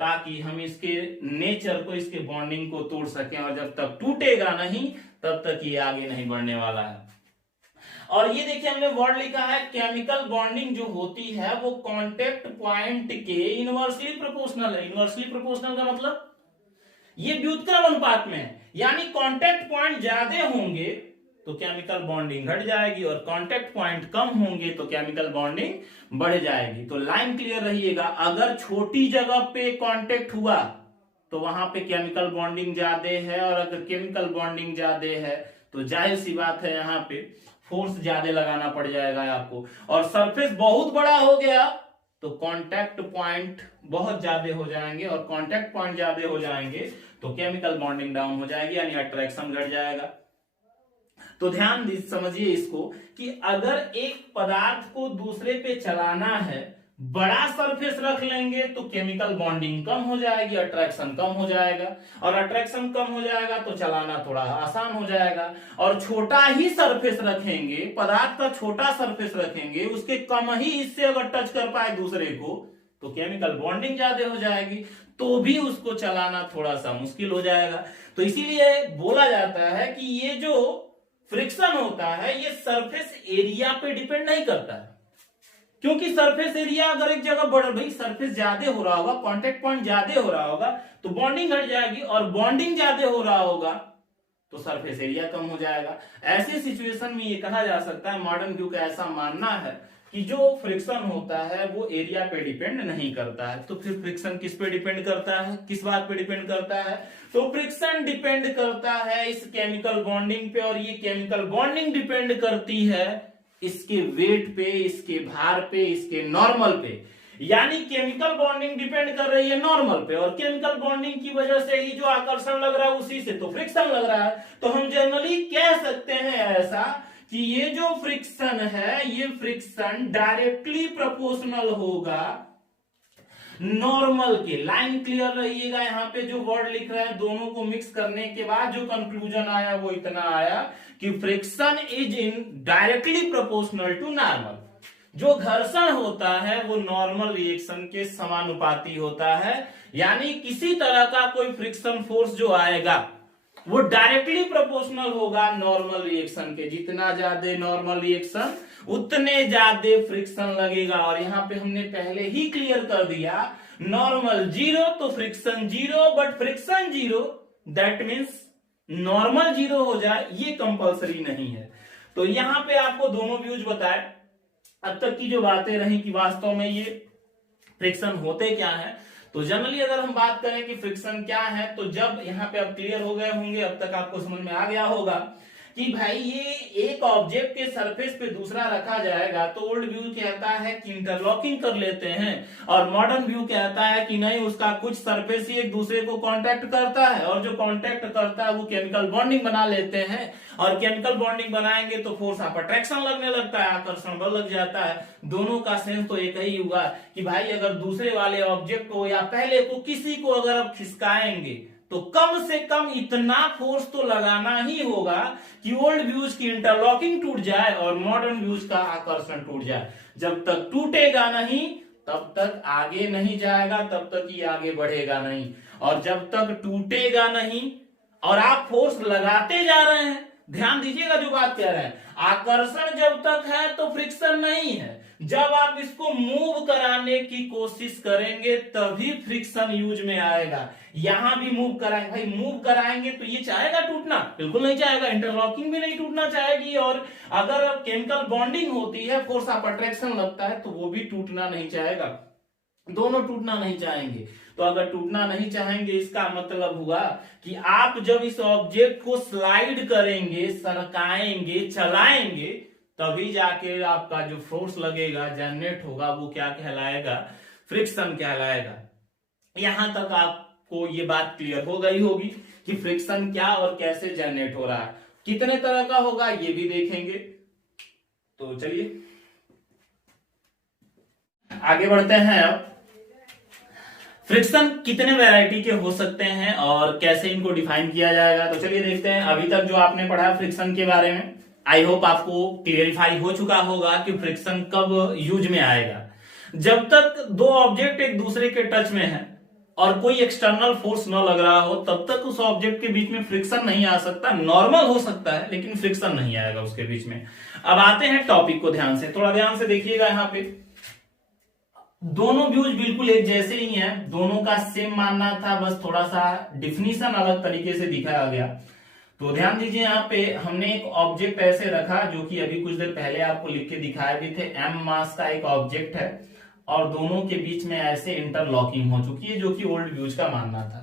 ताकि हम इसके नेचर को, इसके बॉन्डिंग को तोड़ सकें, और जब तक टूटेगा नहीं तब तक ये आगे नहीं बढ़ने वाला है। और ये देखिए हमने वर्ड लिखा है केमिकल बॉन्डिंग जो होती है वो कांटेक्ट पॉइंट के इनवर्सली प्रोपोर्शनल है। इनवर्सली प्रोपोर्शनल का मतलब ये व्युत्क्रम अनुपात में है, यानी कांटेक्ट पॉइंट ज्यादा होंगे तो केमिकल बॉन्डिंग घट जाएगी और कांटेक्ट पॉइंट कम होंगे तो केमिकल बॉन्डिंग बढ़ जाएगी। तो लाइन क्लियर रहिएगा, अगर छोटी जगह पे कांटेक्ट हुआ तो वहां पे केमिकल बॉन्डिंग ज्यादा है, और अगर केमिकल बॉन्डिंग ज्यादा है तो जाहिर सी बात है यहाँ पे फोर्स ज्यादा लगाना पड़ जाएगा आपको। और सरफेस बहुत बड़ा हो गया तो कांटेक्ट पॉइंट बहुत ज्यादा हो जाएंगे, और कांटेक्ट पॉइंट ज्यादा हो जाएंगे तो केमिकल बॉन्डिंग डाउन हो जाएगी, यानी अट्रैक्शन घट जाएगा। तो ध्यान समझिए इसको कि अगर एक पदार्थ को दूसरे पे चलाना है, बड़ा सरफेस रख लेंगे तो केमिकल बॉन्डिंग कम हो जाएगी, अट्रैक्शन कम हो जाएगा, और अट्रैक्शन कम हो जाएगा तो चलाना थोड़ा आसान हो जाएगा। और छोटा ही सरफेस रखेंगे, पदार्थ का छोटा सरफेस रखेंगे, उसके कम ही हिस्से अगर टच कर पाए दूसरे को तो केमिकल बॉन्डिंग ज्यादा हो जाएगी, तो भी उसको चलाना थोड़ा सा मुश्किल हो जाएगा। तो इसीलिए बोला जाता है कि ये जो फ्रिक्शन होता है ये सरफेस एरिया पे डिपेंड नहीं करता है, क्योंकि सरफेस एरिया अगर एक जगह बढ़, भाई सरफेस ज्यादा हो रहा होगा, कांटेक्ट पॉइंट ज्यादा हो रहा होगा तो बॉन्डिंग घट जाएगी, और बॉन्डिंग ज्यादा हो रहा होगा तो सरफेस एरिया कम हो जाएगा। ऐसे सिचुएशन में ये कहा जा सकता है, मॉडर्न व्यू का ऐसा मानना है कि जो फ्रिक्शन होता है वो एरिया पे डिपेंड नहीं करता है। तो फिर फ्रिक्शन किस पे डिपेंड करता है, किस बात पे डिपेंड करता है? तो फ्रिक्शन डिपेंड करता है इस केमिकल बॉन्डिंग पे, और ये केमिकल बॉन्डिंग डिपेंड करती है इसके वेट पे, इसके भार पे, इसके नॉर्मल पे। यानी केमिकल बॉन्डिंग डिपेंड कर रही है नॉर्मल पे, और केमिकल बॉन्डिंग की वजह से ही जो आकर्षण लग रहा है उसी से तो फ्रिक्शन लग रहा है। तो हम जनरली कह सकते हैं ऐसा कि ये जो फ्रिक्शन है ये फ्रिक्शन डायरेक्टली प्रोपोर्शनल होगा नॉर्मल के। लाइन क्लियर रहिएगा, यहाँ पे जो वर्ड लिख रहे हैं दोनों को मिक्स करने के बाद जो कंक्लूजन आया वो इतना आया कि friction is in directly proportional to normal. जो घर्षण होता है वो नॉर्मल रिएक्शन के समानुपाती होता है, यानी किसी तरह का कोई फ्रिक्शन फोर्स जो आएगा वो डायरेक्टली प्रोपोर्शनल होगा नॉर्मल रिएक्शन के। जितना ज्यादा नॉर्मल रिएक्शन उतने ज्यादा फ्रिक्शन लगेगा। और यहाँ पे हमने पहले ही क्लियर कर दिया, नॉर्मल जीरो तो friction zero, but friction zero that means normal zero हो जाए ये कंपलसरी नहीं है। तो यहाँ पे आपको दोनों व्यूज बताए, अब तक की जो बातें रही कि वास्तव में ये फ्रिक्शन होते क्या है। तो जनरली अगर हम बात करें कि फ्रिक्शन क्या है, तो जब यहाँ पे अब क्लियर हो गए होंगे, अब तक आपको समझ में आ गया होगा कि भाई ये एक ऑब्जेक्ट के सरफेस पे दूसरा रखा जाएगा तो ओल्ड व्यू कहता है कि इंटरलॉकिंग कर लेते हैं, और मॉडर्न व्यू कहता है कि नहीं, उसका कुछ सरफेस ही एक दूसरे को कांटेक्ट करता है, और जो कांटेक्ट करता है वो केमिकल बॉन्डिंग बना लेते हैं, और केमिकल बॉन्डिंग बनाएंगे तो फोर्स ऑफ अट्रैक्शन लगने लगता है, आकर्षण बल लग जाता है। दोनों का सेंस तो एक ही हुआ कि भाई अगर दूसरे वाले ऑब्जेक्ट को या पहले को किसी को अगर आप खिसकाएंगे तो कम से कम इतना फोर्स तो लगाना ही होगा कि ओल्ड व्यूज की इंटरलॉकिंग टूट जाए और मॉडर्न व्यूज का आकर्षण टूट जाए। जब तक टूटेगा नहीं तब तक आगे नहीं जाएगा, तब तक ही आगे बढ़ेगा नहीं। और जब तक टूटेगा नहीं और आप फोर्स लगाते जा रहे हैं, ध्यान दीजिएगा जो बात कह रहे हैं, आकर्षण जब तक है तो फ्रिक्शन नहीं है, जब आप इसको मूव कराने की कोशिश करेंगे तभी फ्रिक्शन यूज में आएगा। यहां भी मूव कराएंगे, भाई मूव कराएंगे तो ये चाहेगा टूटना? बिल्कुल नहीं चाहेगा। इंटरलॉकिंग भी नहीं टूटना चाहेगी, और अगर केमिकल बॉन्डिंग होती है, फोर्स ऑफ अट्रैक्शन लगता है, तो वो भी टूटना नहीं चाहेगा। दोनों टूटना नहीं चाहेंगे। तो अगर टूटना नहीं चाहेंगे इसका मतलब हुआ कि आप जब इस ऑब्जेक्ट को स्लाइड करेंगे, सरकाएंगे, चलाएंगे, तभी जाके आपका जो फोर्स लगेगा, जनरेट होगा, वो क्या कहलाएगा? फ्रिक्शन कहलाएगा। यहां तक आपको ये बात क्लियर हो गई होगी कि फ्रिक्शन क्या और कैसे जनरेट हो रहा है, कितने तरह का होगा ये भी देखेंगे। तो चलिए आगे बढ़ते हैं। अब फ्रिक्शन कितने वैरायटी के हो सकते हैं और कैसे इनको डिफाइन किया जाएगा, तो चलिए देखते हैं। अभी तक जो आपने पढ़ा फ्रिक्शन के बारे में, आई होप आपको क्लियरिफाई हो चुका होगा कि फ्रिक्शन कब यूज में आएगा। जब तक दो ऑब्जेक्ट एक दूसरे के टच में है और कोई एक्सटर्नल फोर्स न लग रहा हो तब तक उस ऑब्जेक्ट के बीच में फ्रिक्शन नहीं आ सकता। नॉर्मल हो सकता है लेकिन फ्रिक्शन नहीं आएगा उसके बीच में। अब आते हैं टॉपिक को ध्यान से, थोड़ा ध्यान से देखिएगा। यहाँ पे दोनों व्यूज बिल्कुल एक जैसे ही हैं, दोनों का सेम मानना था, बस थोड़ा सा डिफिनीशन अलग तरीके से दिखाया गया। तो ध्यान दीजिए, यहाँ पे हमने एक ऑब्जेक्ट ऐसे रखा जो कि अभी कुछ देर पहले आपको लिख के दिखाए भी थे। m मास का एक ऑब्जेक्ट है और दोनों के बीच में ऐसे इंटरलॉकिंग हो चुकी है, जो कि ओल्ड व्यूज का मानना था।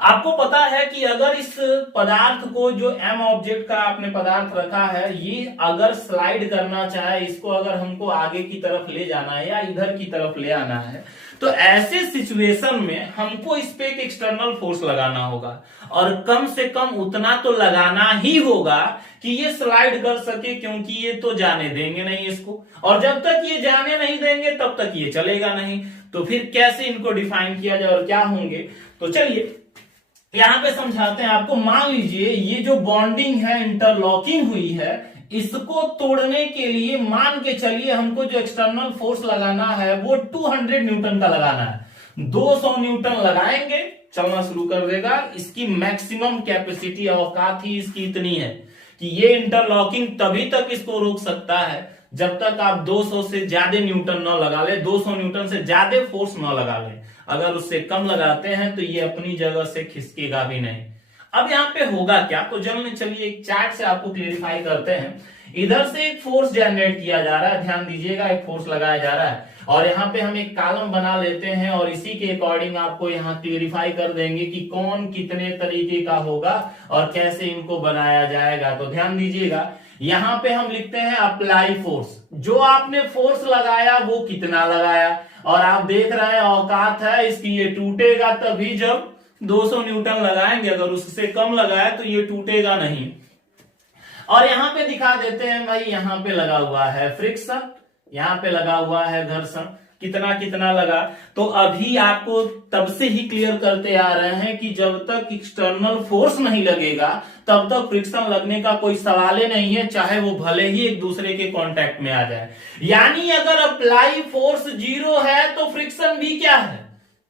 आपको पता है कि अगर इस पदार्थ को, जो m ऑब्जेक्ट का आपने पदार्थ रखा है, ये अगर स्लाइड करना चाहे, इसको अगर हमको आगे की तरफ ले जाना है या इधर की तरफ ले आना है, तो ऐसे सिचुएशन में हमको इस पे एक एक्सटर्नल फोर्स लगाना होगा और कम से कम उतना तो लगाना ही होगा कि ये स्लाइड कर सके, क्योंकि ये तो जाने देंगे नहीं इसको, और जब तक ये जाने नहीं देंगे तब तक ये चलेगा नहीं। तो फिर कैसे इनको डिफाइन किया जाए और क्या होंगे, तो चलिए यहां पे समझाते हैं आपको। मान लीजिए ये जो बॉन्डिंग है, इंटरलॉकिंग हुई है, इसको तोड़ने के लिए मान के चलिए हमको जो एक्सटर्नल फोर्स लगाना है वो 200 न्यूटन का लगाना है। 200 न्यूटन लगाएंगे, चलना शुरू कर देगा। इसकी मैक्सिमम कैपेसिटी, औकात ही इसकी इतनी है कि ये इंटरलॉकिंग तभी तक इसको रोक सकता है जब तक आप 200 से ज्यादा न्यूटन न लगा ले, 200 न्यूटन से ज्यादा फोर्स न लगा ले। अगर उससे कम लगाते हैं तो ये अपनी जगह से खिसकेगा भी नहीं। अब यहाँ पे होगा क्या, तो चलिए एक चार्ट से आपको क्लियरिफाई करते हैं। इधर से एक फोर्स जनरेट किया जा रहा है, ध्यान दीजिएगा, एक फोर्स लगाया जा रहा है और यहाँ पे हम एक कॉलम बना लेते हैं और इसी के अकॉर्डिंग आपको यहाँ क्लियरिफाई कर देंगे कि कौन कितने तरीके का होगा और कैसे इनको बनाया जाएगा। तो ध्यान दीजिएगा, यहाँ पे हम लिखते हैं अप्लाई फोर्स। जो आपने फोर्स लगाया वो कितना लगाया, और आप देख रहे हैं औकात है इसकी, ये टूटेगा तभी जब 200 न्यूटन लगाएंगे, अगर उससे कम लगाए तो ये टूटेगा नहीं। और यहां पे दिखा देते हैं भाई, यहां पे लगा हुआ है फ्रिक्शन, यहां पे लगा हुआ है घर्षण, कितना कितना लगा। तो अभी आपको तब से ही क्लियर करते आ रहे हैं कि जब तक एक्सटर्नल फोर्स नहीं लगेगा तब तक फ्रिक्शन लगने का कोई सवाल ही नहीं है, चाहे वो भले ही एक दूसरे के कांटेक्ट में आ जाए। यानी अगर अप्लाई फोर्स 0 है तो फ्रिक्शन भी क्या है,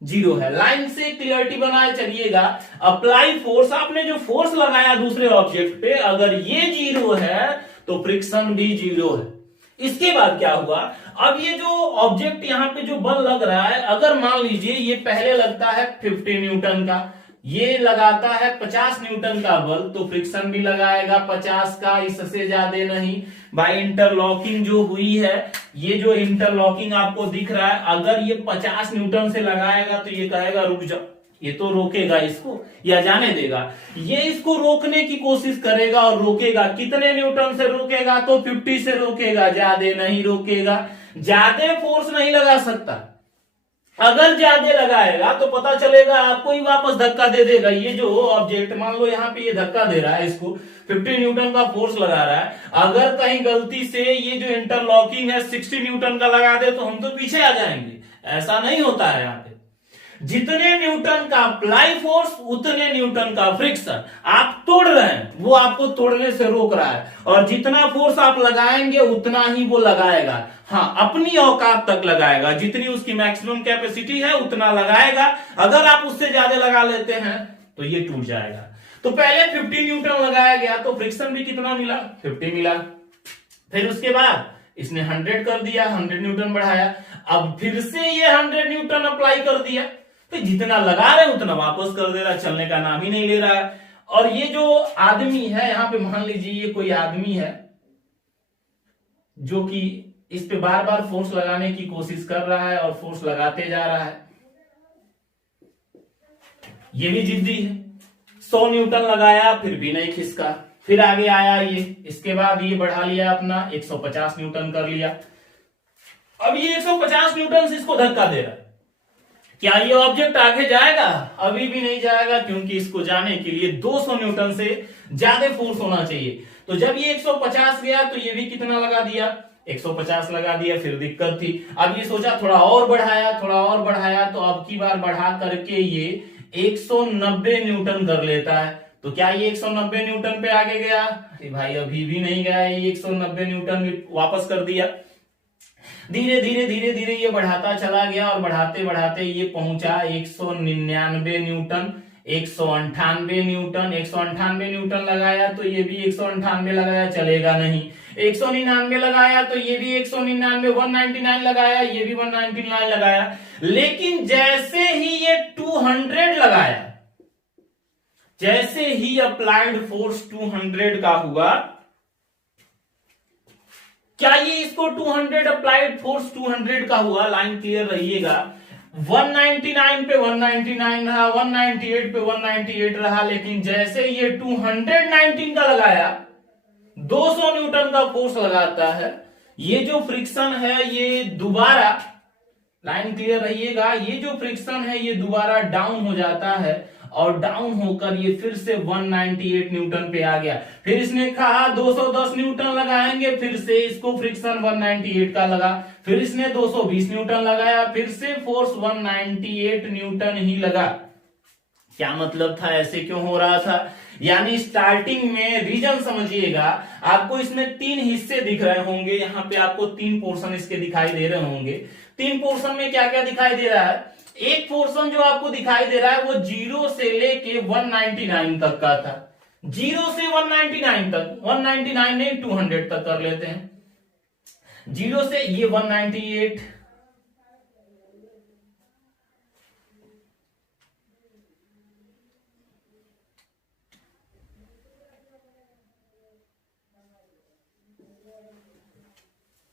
0 है। लाइन से क्लियरिटी बनाए चलिएगा, अप्लाई फोर्स, आपने जो फोर्स लगाया दूसरे ऑब्जेक्ट पे, अगर ये 0 है तो फ्रिक्शन भी 0 है। इसके बाद क्या हुआ, अब ये जो ऑब्जेक्ट यहाँ पे जो बल लग रहा है, अगर मान लीजिए ये पहले लगता है 50 न्यूटन का, ये लगाता है 50 न्यूटन का बल, तो फ्रिक्शन भी लगाएगा 50 का, इससे ज्यादा नहीं। बाय इंटरलॉकिंग जो हुई है, ये जो इंटरलॉकिंग आपको दिख रहा है, अगर ये 50 न्यूटन से लगाएगा तो ये कहेगा रुक जाओ, ये तो रोकेगा इसको या जाने देगा। ये इसको रोकने की कोशिश करेगा और रोकेगा, कितने न्यूटन से रोकेगा, तो 50 से रोकेगा, ज्यादा नहीं रोकेगा। ज्यादा फोर्स नहीं लगा सकता, अगर ज्यादा लगाएगा तो पता चलेगा आपको ही वापस धक्का दे देगा। ये जो ऑब्जेक्ट, मान लो यहाँ पे ये धक्का दे रहा है, इसको 50 न्यूटन का फोर्स लगा रहा है, अगर कहीं गलती से ये जो इंटरलॉकिंग है 60 न्यूटन का लगा दे तो हम तो पीछे आ जाएंगे। ऐसा नहीं होता है, यहाँ पे जितने न्यूटन का अप्लाई फोर्स उतने न्यूटन का फ्रिक्शन। आप तोड़ रहे हैं, वो आपको तोड़ने से रोक रहा है, और जितना फोर्स आप लगाएंगे उतना ही वो लगाएगा। हाँ, अपनी औकात तक लगाएगा, जितनी उसकी मैक्सिमम कैपेसिटी है उतना लगाएगा। अगर आप उससे ज्यादा लगा लेते हैं तो ये टूट जाएगा। तो पहले 50 न्यूटन लगाया गया तो फ्रिक्शन भी कितना मिला, 50 मिला। फिर उसके बाद इसने 100 कर दिया, 100 न्यूटन बढ़ाया। अब फिर से ये 100 न्यूटन अप्लाई कर दिया, तो जितना लगा रहे उतना वापस कर दे रहा है, चलने का नाम ही नहीं ले रहा है। और ये जो आदमी है यहाँ पे, मान लीजिए ये कोई आदमी है जो कि इस पे बार बार फोर्स लगाने की कोशिश कर रहा है और फोर्स लगाते जा रहा है। ये भी जिद्दी है, 100 न्यूटन लगाया फिर भी नहीं खिसका। फिर आगे आया ये, इसके बाद ये बढ़ा लिया अपना, 150 न्यूटन कर लिया। अब ये 150 न्यूटन से इसको धक्का दे रहा है, क्या ये ऑब्जेक्ट आगे जाएगा? अभी भी नहीं जाएगा, क्योंकि इसको जाने के लिए 200 न्यूटन से ज्यादा फोर्स होना चाहिए। तो जब ये 150 गया तो ये भी कितना लगा दिया, 150 लगा दिया। फिर दिक्कत थी, अब ये सोचा थोड़ा और बढ़ाया, थोड़ा और बढ़ाया, तो अब की बार बढ़ा करके ये 190 न्यूटन कर लेता है। तो क्या ये 190 न्यूटन पे आगे गया? अरे भाई अभी भी नहीं गया, ये 190 न्यूटन वापस कर दिया। धीरे धीरे धीरे धीरे ये बढ़ाता चला गया और बढ़ाते बढ़ाते ये पहुंचा 199 न्यूटन, 198 न्यूटन, 198 न्यूटन लगाया तो ये भी 198 लगाया, चलेगा नहीं। 199 लगाया तो ये भी 199, 199 लगाया, ये भी 199 लगाया। लेकिन जैसे ही ये 200 लगाया, जैसे ही अप्लाइड फोर्स 200 का हुआ, क्या ये इसको 200 अप्लाइड फोर्स 200 का हुआ, लाइन क्लियर रहिएगा। 199 पे 199 रहा, 198 पे 198 रहा, लेकिन जैसे ये 219 का लगाया, 200 न्यूटन का फोर्स लगाता है, ये जो फ्रिक्शन है ये दोबारा, लाइन क्लियर रहिएगा, ये जो फ्रिक्शन है ये दोबारा डाउन हो जाता है और डाउन होकर ये फिर से 198 न्यूटन पे आ गया। फिर इसने कहा 210 न्यूटन लगाएंगे, फिर से इसको फ्रिक्शन 198 का लगा, फिर इसने 220 न्यूटन लगाया, फिर से फोर्स 198 न्यूटन ही लगा। क्या मतलब था, ऐसे क्यों हो रहा था? यानी स्टार्टिंग में रीजन समझिएगा, आपको इसमें 3 हिस्से दिख रहे होंगे, यहाँ पे आपको 3 पोर्शन इसके दिखाई दे रहे होंगे। 3 पोर्शन में क्या क्या दिखाई दे रहा है? एक पोर्शन जो आपको दिखाई दे रहा है वो 0 से लेके 199 तक का था, 0 से 199 तक, 199 नहीं 200 तक कर लेते हैं। 0 से ये 198,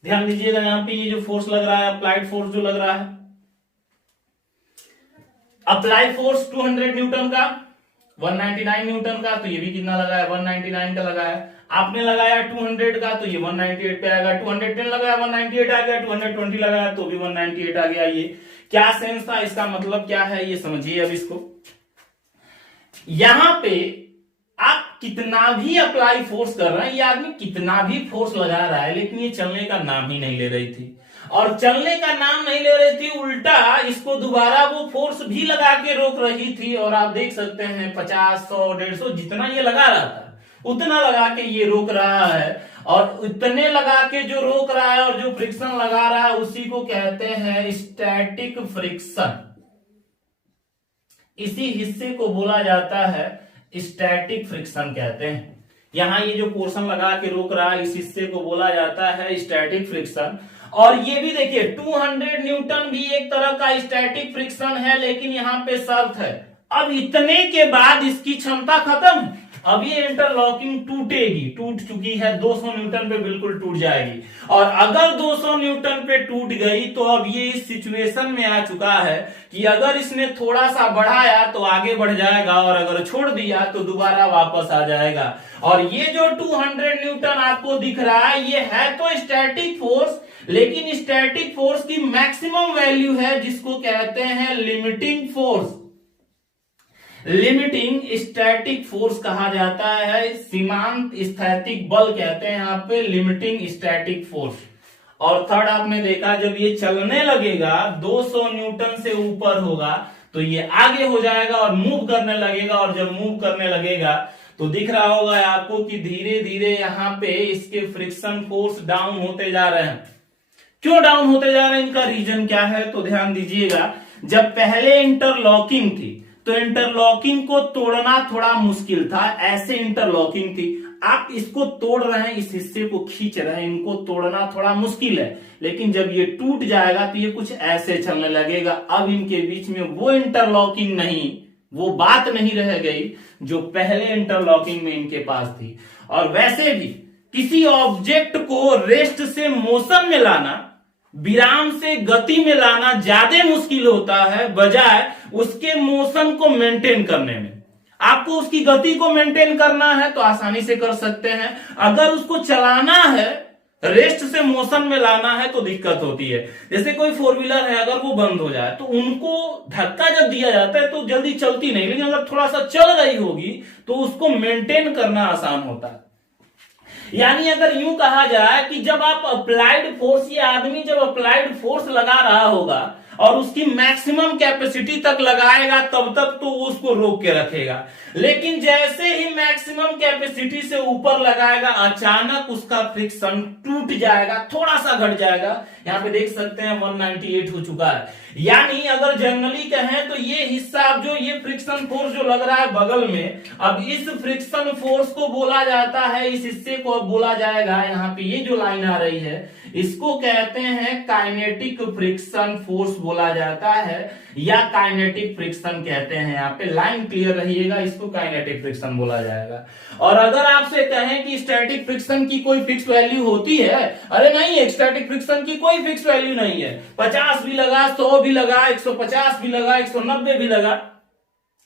ध्यान दीजिएगा यहां पे ये जो फोर्स लग रहा है, अप्लाइड फोर्स जो लग रहा है, अप्लाई फोर्स 200 न्यूटन का, 199 न्यूटन का, तो ये भी कितना लगाया, 199 का लगाया। आपने लगाया 200 का तो ये 198 पे आएगा, 210 लगाया 198 आ गया, 220 लगाया तो भी 198 आ गया। ये क्या सेंस था, इसका मतलब क्या है ये समझिए। अब इसको यहां पे आप कितना भी अप्लाई फोर्स कर रहे हैं, ये आदमी कितना भी फोर्स लगा रहा है, लेकिन ये चलने का नाम ही नहीं ले रही थी, और चलने का नाम नहीं ले रही थी, उल्टा इसको दोबारा वो फोर्स भी लगा के रोक रही थी। और आप देख सकते हैं 50, 100, 150 जितना ये लगा रहा था उतना लगा के ये रोक रहा है, और इतने लगा के जो रोक रहा है और जो फ्रिक्शन लगा रहा है उसी को कहते हैं स्टैटिक फ्रिक्शन। इसी हिस्से को बोला जाता है स्टैटिक फ्रिक्शन कहते हैं। यहां ये जो पोर्शन लगा के रोक रहा है इस हिस्से को बोला जाता है स्टैटिक फ्रिक्शन। और ये भी देखिए 200 न्यूटन भी एक तरह का स्टैटिक फ्रिक्शन है, लेकिन यहां पे शर्त है, अब इतने के बाद इसकी क्षमता खत्म, अब ये इंटरलॉकिंग टूटेगी, टूट चुकी है, 200 न्यूटन पे बिल्कुल टूट जाएगी। और अगर 200 न्यूटन पे टूट गई तो अब ये इस सिचुएशन में आ चुका है कि अगर इसने थोड़ा सा बढ़ाया तो आगे बढ़ जाएगा, और अगर छोड़ दिया तो दोबारा वापस आ जाएगा। और ये जो 200 न्यूटन आपको दिख रहा है ये है तो स्टैटिक फोर्स, लेकिन स्टैटिक फोर्स की मैक्सिमम वैल्यू है जिसको कहते हैं limiting force. Limiting static force कहा जाता है, सीमांत स्थैतिक बल कहते हैं यहाँ पे लिमिटिंग स्टैटिक फोर्स। और थर्ड आपने देखा जब ये चलने लगेगा 200 न्यूटन से ऊपर होगा तो ये आगे हो जाएगा और मूव करने लगेगा, और जब मूव करने लगेगा तो दिख रहा होगा आपको कि धीरे धीरे यहाँ पे इसके फ्रिक्शन फोर्स डाउन होते जा रहे हैं। क्यों डाउन होते जा रहे हैं, इनका रीजन क्या है, तो ध्यान दीजिएगा। जब पहले इंटरलॉकिंग थी तो इंटरलॉकिंग को तोड़ना थोड़ा मुश्किल था, ऐसे इंटरलॉकिंग थी, आप इसको तोड़ रहे हैं, इस हिस्से को खींच रहे हैं, इनको तोड़ना थोड़ा मुश्किल है, लेकिन जब ये टूट जाएगा तो ये कुछ ऐसे चलने लगेगा। अब इनके बीच में वो इंटरलॉकिंग नहीं, वो बात नहीं रह गई जो पहले इंटरलॉकिंग में इनके पास थी। और वैसे भी किसी ऑब्जेक्ट को रेस्ट से मोशन में लाना, विराम से गति में लाना ज्यादा मुश्किल होता है बजाय उसके मोशन को मेंटेन करने में। आपको उसकी गति को मेंटेन करना है तो आसानी से कर सकते हैं, अगर उसको चलाना है, रेस्ट से मोशन में लाना है तो दिक्कत होती है। जैसे कोई 4 व्हीलर है, अगर वो बंद हो जाए तो उनको धक्का जब दिया जाता है तो जल्दी चलती नहीं, लेकिन अगर थोड़ा सा चल रही होगी तो उसको मेंटेन करना आसान होता है। यानी अगर यूं कहा जाए कि जब आप अप्लाइड फोर्स, ये आदमी जब अप्लाइड फोर्स लगा रहा होगा और उसकी मैक्सिमम कैपेसिटी तक लगाएगा तब तक तो वो उसको रोक के रखेगा। लेकिन जैसे ही मैक्सिमम कैपेसिटी से ऊपर लगाएगा अचानक उसका फ्रिक्शन टूट जाएगा, थोड़ा सा घट जाएगा। यहां पे देख सकते हैं 198 हो चुका है। यानी अगर जनरली कहें तो ये हिस्सा, अब जो ये फ्रिक्शन फोर्स जो लग रहा है बगल में, अब इस फ्रिक्शन फोर्स को बोला जाता है, इस हिस्से को अब बोला जाएगा, यहाँ पे ये जो लाइन आ रही है इसको कहते हैं काइनेटिक फ्रिक्शन फोर्स बोला जाता है, या काइनेटिक फ्रिक्शन कहते हैं। यहाँ पे लाइन क्लियर रहिएगा, इसको काइनेटिक फ्रिक्शन बोला जाएगा। और अगर आपसे कहें कि स्टैटिक फ्रिक्शन की कोई फिक्स वैल्यू होती है, अरे नहीं है, स्टैटिक फ्रिक्शन की कोई फिक्स वैल्यू नहीं है। 50 भी लगा, 100 भी लगा, 150 भी लगा, 190 भी लगा।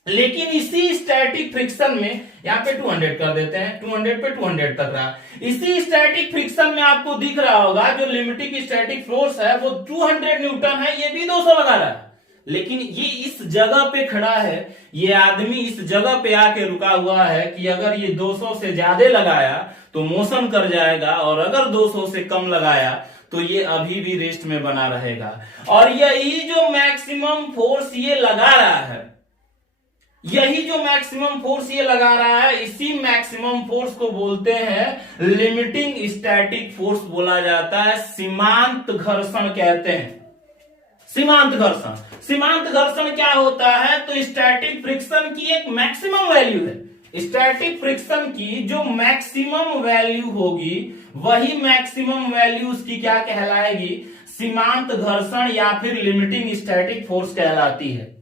लेकिन इसी स्टैटिक फ्रिक्शन में यहाँ पे 200 कर देते हैं, 200 पे 200 तक रहा। इसी स्टैटिक फ्रिक्शन में आपको दिख रहा होगा जो लिमिटिंग स्टैटिक फोर्स है वो 200 न्यूटन है, ये भी 200 लगा रहा है। लेकिन ये इस जगह पे खड़ा है, ये आदमी इस जगह पे आके रुका हुआ है कि अगर ये 200 से ज्यादा लगाया तो मोशन कर जाएगा, और अगर 200 से कम लगाया तो ये अभी भी रेस्ट में बना रहेगा। और यही जो मैक्सिमम फोर्स ये लगा रहा है, यही जो मैक्सिमम फोर्स ये लगा रहा है, इसी मैक्सिमम फोर्स को बोलते हैं लिमिटिंग स्टैटिक फोर्स बोला जाता है, सीमांत घर्षण कहते हैं। सीमांत घर्षण, सीमांत घर्षण क्या होता है? तो स्टैटिक फ्रिक्शन की एक मैक्सिमम वैल्यू है। स्टैटिक फ्रिक्शन की जो मैक्सिमम वैल्यू होगी वही मैक्सिमम वैल्यू उसकी क्या कहलाएगी? सीमांत घर्षण या फिर लिमिटिंग स्टैटिक फोर्स कहलाती है।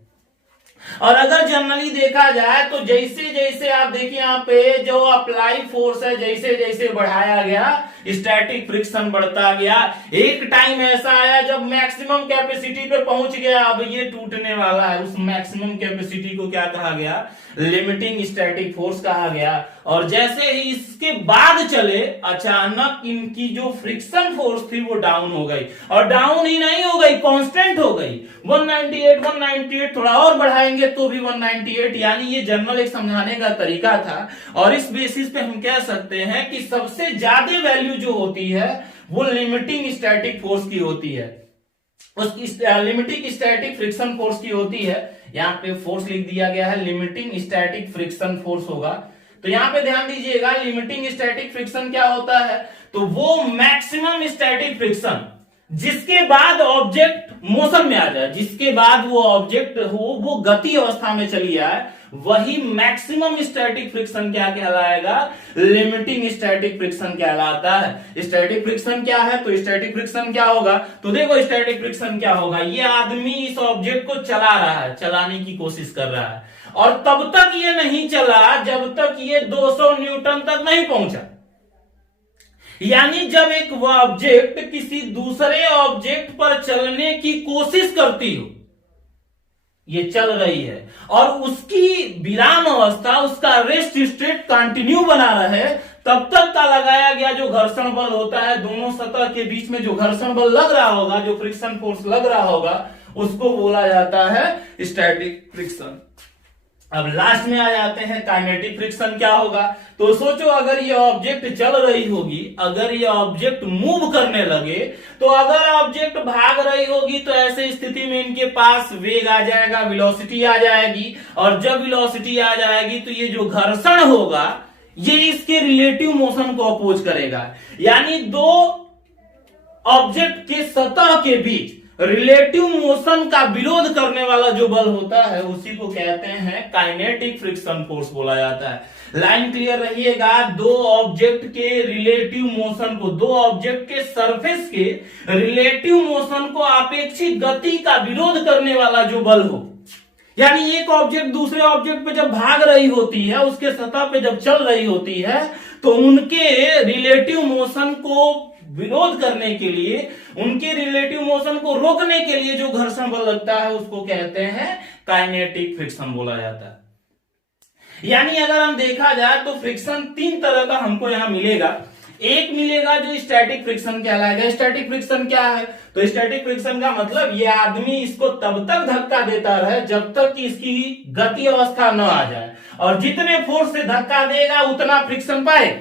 और अगर जनरली देखा जाए तो जैसे जैसे आप देखिए यहाँ पे जो अप्लाई फोर्स है, जैसे जैसे बढ़ाया गया स्टैटिक फ्रिक्शन बढ़ता गया। एक टाइम ऐसा आया जब मैक्सिमम कैपेसिटी पे पहुंच गया, अब ये टूटने वाला है। उस मैक्सिमम कैपेसिटी को क्या कहा गया? लिमिटिंग स्टैटिक फोर्स कहा गया। और जैसे ही इसके बाद चले अचानक इनकी जो फ्रिक्शन फोर्स थी वो डाउन हो गई, और डाउन ही नहीं हो गई, कांस्टेंट हो गई। 198 थोड़ा और बढ़ाएंगे तो भी 198। यानी ये जनरल एक समझाने का तरीका था। और इस बेसिस पे हम कह सकते हैं कि सबसे ज्यादा वैल्यू जो होती है वो लिमिटिंग स्टैटिक फोर्स की होती है, उसकी लिमिटिंग स्टैटिक फ्रिक्शन फोर्स की होती है। यहां पे फोर्स लिख दिया गया है, लिमिटिंग स्टैटिक फ्रिक्शन फोर्स होगा। तो यहां पे ध्यान दीजिएगा, लिमिटिंग स्टैटिक फ्रिक्शन क्या होता है? तो वो मैक्सिमम स्टैटिक फ्रिक्शन जिसके बाद ऑब्जेक्ट मोशन में आ जाए, जिसके बाद वो ऑब्जेक्ट हो वो गति अवस्था में चली आए, वही मैक्सिमम स्टैटिक फ्रिक्शन क्या कहलाएगा? लिमिटिंग स्टैटिक फ्रिक्शन कहलाता है। स्टैटिक फ्रिक्शन क्या है? तो स्टैटिक फ्रिक्शन क्या होगा? तो देखो स्टैटिक फ्रिक्शन क्या होगा, ये आदमी इस ऑब्जेक्ट को चला रहा है, चलाने की कोशिश कर रहा है, और तब तक ये नहीं चला जब तक ये 200 न्यूटन तक नहीं पहुंचा। यानी जब एक ऑब्जेक्ट किसी दूसरे ऑब्जेक्ट पर चलने की कोशिश करती हो, ये चल रही है और उसकी विराम अवस्था, उसका रेस्ट स्टेट कंटिन्यू बना रहे, तब तक का लगाया गया जो घर्षण बल होता है, दोनों सतह के बीच में जो घर्षण बल लग रहा होगा, जो फ्रिक्शन फोर्स लग रहा होगा, उसको बोला जाता है स्टैटिक फ्रिक्शन। अब लास्ट में आ जाते हैं काइनेटिक फ्रिक्शन क्या होगा। तो सोचो अगर ये ऑब्जेक्ट चल रही होगी, अगर ये ऑब्जेक्ट मूव करने लगे, तो अगर ऑब्जेक्ट भाग रही होगी तो ऐसे स्थिति में इनके पास वेग आ जाएगा, वेलोसिटी आ जाएगी, और जब वेलोसिटी आ जाएगी तो ये जो घर्षण होगा ये इसके रिलेटिव मोशन को अपोज करेगा। यानी दो ऑब्जेक्ट के सतह के बीच रिलेटिव मोशन का विरोध करने वाला जो बल होता है उसी को कहते हैं काइनेटिक फ्रिक्शन फोर्स बोला जाता है। लाइन क्लियर रहिएगा, दो ऑब्जेक्ट के रिलेटिव मोशन को, दो ऑब्जेक्ट के सरफेस के रिलेटिव मोशन को अपेक्षित गति का विरोध करने वाला जो बल हो, यानी एक ऑब्जेक्ट दूसरे ऑब्जेक्ट पे जब भाग रही होती है, उसके सतह पे जब चल रही होती है, तो उनके रिलेटिव मोशन को विरोध करने के लिए, उनके रिलेटिव मोशन को रोकने के लिए जो घर्षण बल लगता है उसको कहते हैं काइनेटिक फ्रिक्शन बोला जाता है। यानी अगर हम देखा जाए तो फ्रिक्शन तीन तरह का हमको यहां मिलेगा। एक मिलेगा जो स्टैटिक फ्रिक्शन कहलाएगा। स्टैटिक फ्रिक्शन क्या है? तो स्टैटिक फ्रिक्शन का मतलब ये आदमी इसको तब तक धक्का देता रहे जब तक कि इसकी गति अवस्था न आ जाए, और जितने फोर्स से धक्का देगा उतना फ्रिक्शन पाए।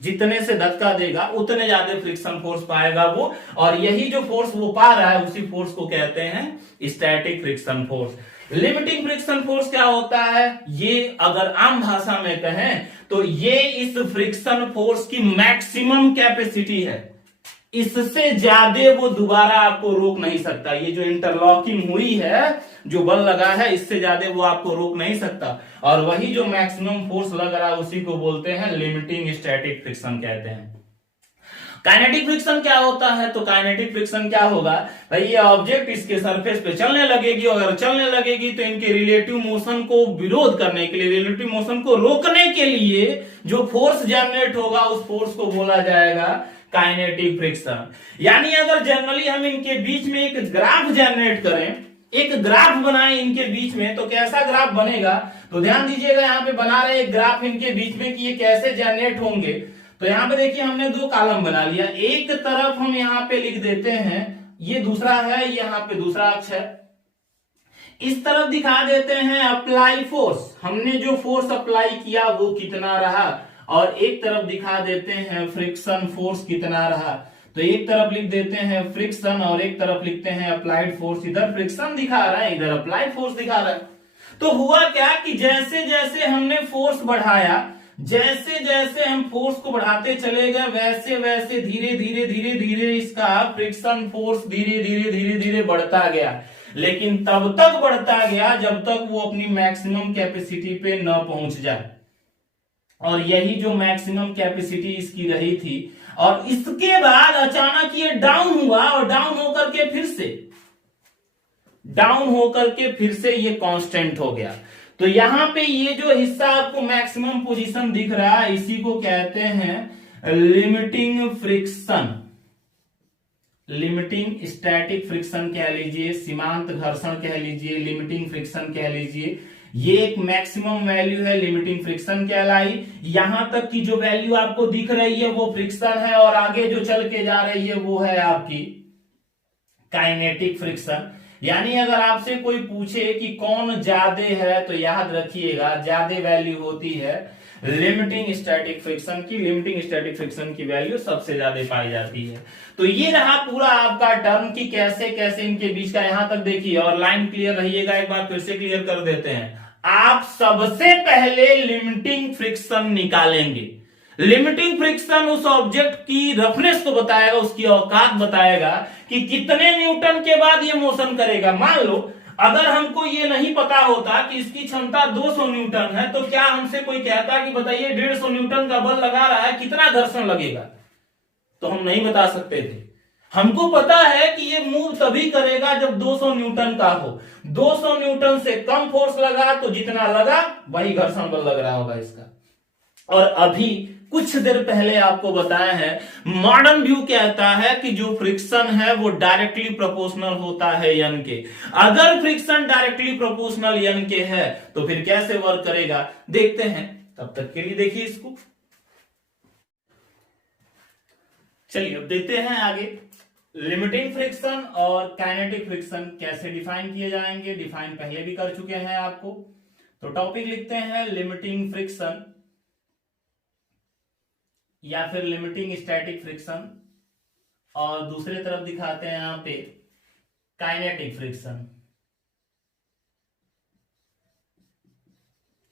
जितने से धक्का देगा उतने ज्यादा फ्रिक्शन फोर्स पाएगा वो, और यही जो फोर्स वो पा रहा है उसी फोर्स को कहते हैं static friction force. Limiting friction force क्या होता है, ये अगर आम भाषा में कहें तो ये इस फ्रिक्शन फोर्स की मैक्सिमम कैपेसिटी है, इससे ज्यादा वो दोबारा आपको रोक नहीं सकता। ये जो इंटरलॉकिंग हुई है, जो बल लगा है, इससे ज्यादा वो आपको रोक नहीं सकता, और वही जो मैक्सिमम फोर्स लग रहा है उसी को बोलते हैं लिमिटिंग स्टैटिक फ्रिक्शन कहते हैं। काइनेटिक फ्रिक्शन क्या होता है, तो काइनेटिक फ्रिक्शन क्या होगा भाई, ये ऑब्जेक्ट इसके सरफेस पे चलने लगेगी, और अगर चलने लगेगी तो इनके रिलेटिव मोशन को विरोध करने के लिए, रिलेटिव मोशन को रोकने के लिए जो फोर्स जनरेट होगा उस फोर्स को बोला जाएगा काइनेटिक फ्रिक्शन। यानी अगर जनरली हम इनके बीच में एक ग्राफ जनरेट करें, एक ग्राफ बनाए इनके बीच में, तो कैसा ग्राफ बनेगा, तो ध्यान दीजिएगा यहां पे बना रहे एक ग्राफ इनके बीच में कि ये कैसे जनरेट होंगे। तो यहां पे देखिए हमने दो कॉलम बना लिया, एक तरफ हम यहां पे लिख देते हैं ये दूसरा है, यहां पे दूसरा अक्ष है, इस तरफ दिखा देते हैं अप्लाई फोर्स, हमने जो फोर्स अप्लाई किया वो कितना रहा, और एक तरफ दिखा देते हैं फ्रिक्शन फोर्स कितना रहा। तो एक तरफ लिख देते हैं फ्रिक्शन और एक तरफ लिखते हैं अप्लाइड फोर्स, इधर फ्रिक्शन दिखा रहा है इधर अप्लाइड फोर्स दिखा रहा है। तो हुआ क्या कि जैसे जैसे हमने फोर्स बढ़ाया, जैसे जैसे हम फोर्स को बढ़ाते चले गए, वैसे वैसे धीरे धीरे धीरे धीरे इसका फ्रिक्शन फोर्स धीरे धीरे धीरे धीरे बढ़ता गया, लेकिन तब तक बढ़ता गया जब तक वो अपनी मैक्सिमम कैपेसिटी पे न पहुंच जाए, और यही जो मैक्सिमम कैपेसिटी इसकी रही थी, और इसके बाद अचानक ये डाउन हुआ, और डाउन होकर के फिर से ये कांस्टेंट हो गया। तो यहां पे ये जो हिस्सा आपको मैक्सिमम पोजीशन दिख रहा है इसी को कहते हैं limiting friction, limiting static friction कह लीजिए, सीमांत घर्षण कह लीजिए, लिमिटिंग फ्रिक्शन कह लीजिए। ये एक मैक्सिमम वैल्यू है, लिमिटिंग फ्रिक्शन कहलाई। यहां तक की जो वैल्यू आपको दिख रही है वो फ्रिक्शन है, और आगे जो चल के जा रही है वो है आपकी काइनेटिक फ्रिक्शन। यानी अगर आपसे कोई पूछे कि कौन ज्यादा है, तो याद रखिएगा ज्यादा वैल्यू होती है लिमिटिंग स्टैटिक फ्रिक्शन की, लिमिटिंग स्टैटिक फ्रिक्शन की वैल्यू सबसे ज्यादा पाई जाती है। तो ये रहा पूरा आपका टर्म की कैसे कैसे इनके बीच का, यहां तक देखिए, और लाइन क्लियर रहिएगा, एक बार फिर से क्लियर कर देते हैं। आप सबसे पहले लिमिटिंग फ्रिक्शन निकालेंगे। लिमिटिंग फ्रिक्शन उस ऑब्जेक्ट की रफनेस को बताएगा, उसकी औकात बताएगा कि कितने न्यूटन के बाद ये मोशन करेगा। मान लो अगर हमको ये नहीं पता होता कि इसकी क्षमता 200 न्यूटन है, तो क्या हमसे कोई कहता कि बताइए 150 न्यूटन का बल लगा रहा है कितना घर्षण लगेगा, तो हम नहीं बता सकते थे। हमको पता है कि ये मूव तभी करेगा जब 200 न्यूटन का हो, 200 न्यूटन से कम फोर्स लगा तो जितना लगा वही घर्षण बल लग रहा होगा इसका। और अभी कुछ देर पहले आपको बताया है, मॉडर्न व्यू कहता है कि जो फ्रिक्शन है वो डायरेक्टली प्रोपोर्शनल होता है यन के। अगर फ्रिक्शन डायरेक्टली प्रोपोर्शनल यन के है तो फिर कैसे वर्क करेगा देखते हैं, तब तक के लिए देखिए इसको। चलिए अब देखते हैं आगे लिमिटिंग फ्रिक्शन और काइनेटिक फ्रिक्शन कैसे डिफाइन किए जाएंगे। डिफाइन पहले भी कर चुके हैं आपको, तो टॉपिक लिखते हैं लिमिटिंग फ्रिक्शन या फिर लिमिटिंग स्टैटिक फ्रिक्शन, और दूसरे तरफ दिखाते हैं यहां पे काइनेटिक फ्रिक्शन।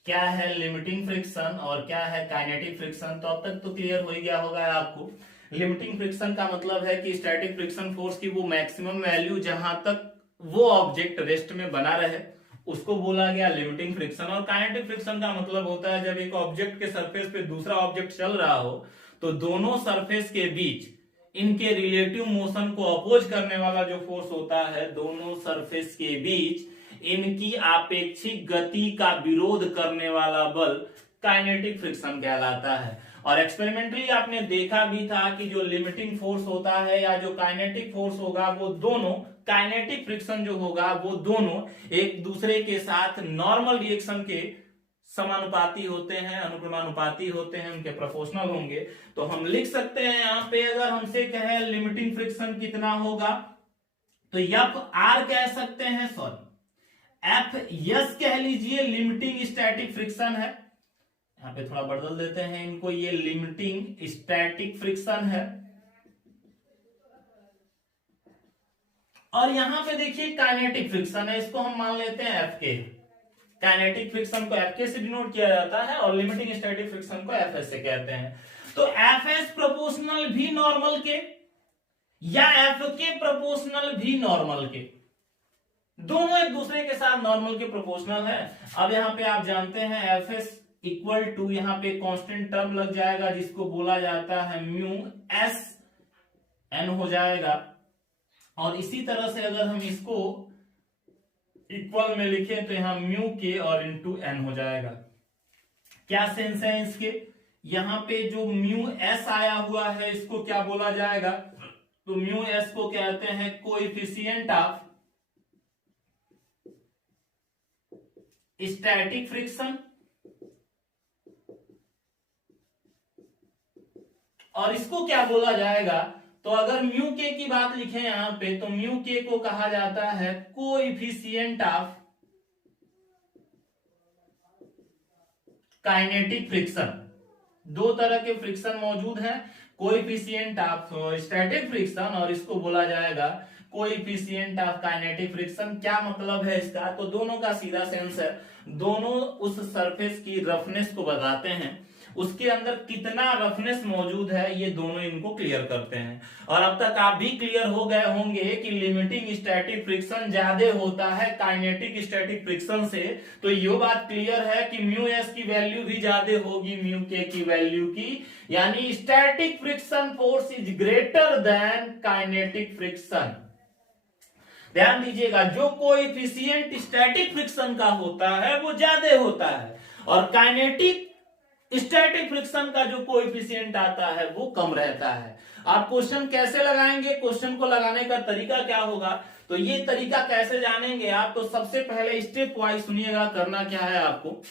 क्या है लिमिटिंग फ्रिक्शन और क्या है काइनेटिक फ्रिक्शन, तो अब तक तो क्लियर हो ही गया होगा आपको। लिमिटिंग फ्रिक्शन का मतलब है कि स्टैटिक फ्रिक्शन फोर्स की वो मैक्सिमम वैल्यू जहां तक वो ऑब्जेक्ट रेस्ट में बना रहे उसको बोला गया लिमिटिंग फ्रिक्शन। और काइनेटिक फ्रिक्शन का मतलब होता है जब एक ऑब्जेक्ट के सरफेस पे दूसरा ऑब्जेक्ट चल रहा हो तो दोनों सरफेस के बीच इनके रिलेटिव मोशन को अपोज करने वाला जो फोर्स होता है, दोनों सरफेस के बीच इनकी आपेक्षिक गति का विरोध करने वाला बल काइनेटिक फ्रिक्शन कहलाता है। और एक्सपेरिमेंटली आपने देखा भी था कि जो लिमिटिंग फोर्स होता है या जो काइनेटिक फोर्स होगा वो दोनों, काइनेटिक फ्रिक्शन जो होगा वो दोनों एक दूसरे के साथ नॉर्मल रिएक्शन के समानुपाती होते हैं, अनुक्रमानुपाती होते हैं, उनके प्रोपोर्शनल होंगे। तो हम लिख सकते हैं यहां पे, अगर हमसे कहे लिमिटिंग फ्रिक्शन कितना होगा तो एफ आर कह सकते हैं, सॉरी एफ एस कह लीजिए, लिमिटिंग स्टैटिक फ्रिक्शन है। यहाँ पे थोड़ा बदल देते हैं इनको, ये लिमिटिंग स्टैटिक फ्रिक्शन है। और यहां पे देखिए काइनेटिक फ्रिक्शन है, इसको हम मान लेते हैं एफ के। काइनेटिक फ्रिक्शन को एफ के से डिनोट किया जाता है और लिमिटिंग स्टैटिक फ्रिक्शन को एफ एस से कहते हैं। तो एफ एस प्रोपोर्शनल भी नॉर्मल के या एफ के प्रोपोर्शनल भी नॉर्मल के, दोनों एक दूसरे के साथ नॉर्मल के प्रोपोर्शनल है। अब यहां पे आप जानते हैं एफ एस इक्वल टू, यहां पे कांस्टेंट टर्म लग जाएगा जिसको बोला जाता है म्यू एस एन हो जाएगा। और इसी तरह से अगर हम इसको इक्वल में लिखें तो यहां म्यू के और इनटू एन हो जाएगा। क्या सेंस है इसके, यहां पे जो म्यू एस आया हुआ है इसको क्या बोला जाएगा, तो म्यू एस को कहते हैं कोएफिशिएंट ऑफ स्टैटिक फ्रिक्शन, और इसको क्या बोला जाएगा, तो अगर म्यू के की बात लिखें यहां पे तो म्यू के को कहा जाता है कोएफिशिएंट ऑफ काइनेटिक फ्रिक्शन। दो तरह के फ्रिक्शन मौजूद हैं, कोएफिशिएंट ऑफ स्टैटिक फ्रिक्शन और इसको बोला जाएगा कोएफिशिएंट ऑफ काइनेटिक फ्रिक्शन। क्या मतलब है इसका, तो दोनों का सीधा सेंस है, दोनों उस सरफेस की रफनेस को बताते हैं, उसके अंदर कितना रफनेस मौजूद है ये दोनों इनको क्लियर करते हैं। और अब तक आप भी क्लियर हो गए होंगे कि लिमिटिंग स्टैटिक फ्रिक्शन ज्यादा होता है काइनेटिक स्टैटिक फ्रिक्शन से, तो ये बात क्लियर है कि म्यू एस की वैल्यू भी ज्यादा होगी म्यू के की वैल्यू की, यानी static friction force is greater than kinetic friction. ध्यान दीजिएगा, जो कोएफिशिएंट स्टैटिक फ्रिक्शन का होता है वो ज्यादा होता है और काइनेटिक स्टैटिक फ्रिक्शन का जो कोएफिशिएंट आता है वो कम रहता है। आप क्वेश्चन कैसे लगाएंगे, क्वेश्चन को लगाने का तरीका क्या होगा, तो ये तरीका कैसे जानेंगे आप, तो सबसे पहले स्टेप वाइज सुनिएगा, करना क्या है आपको,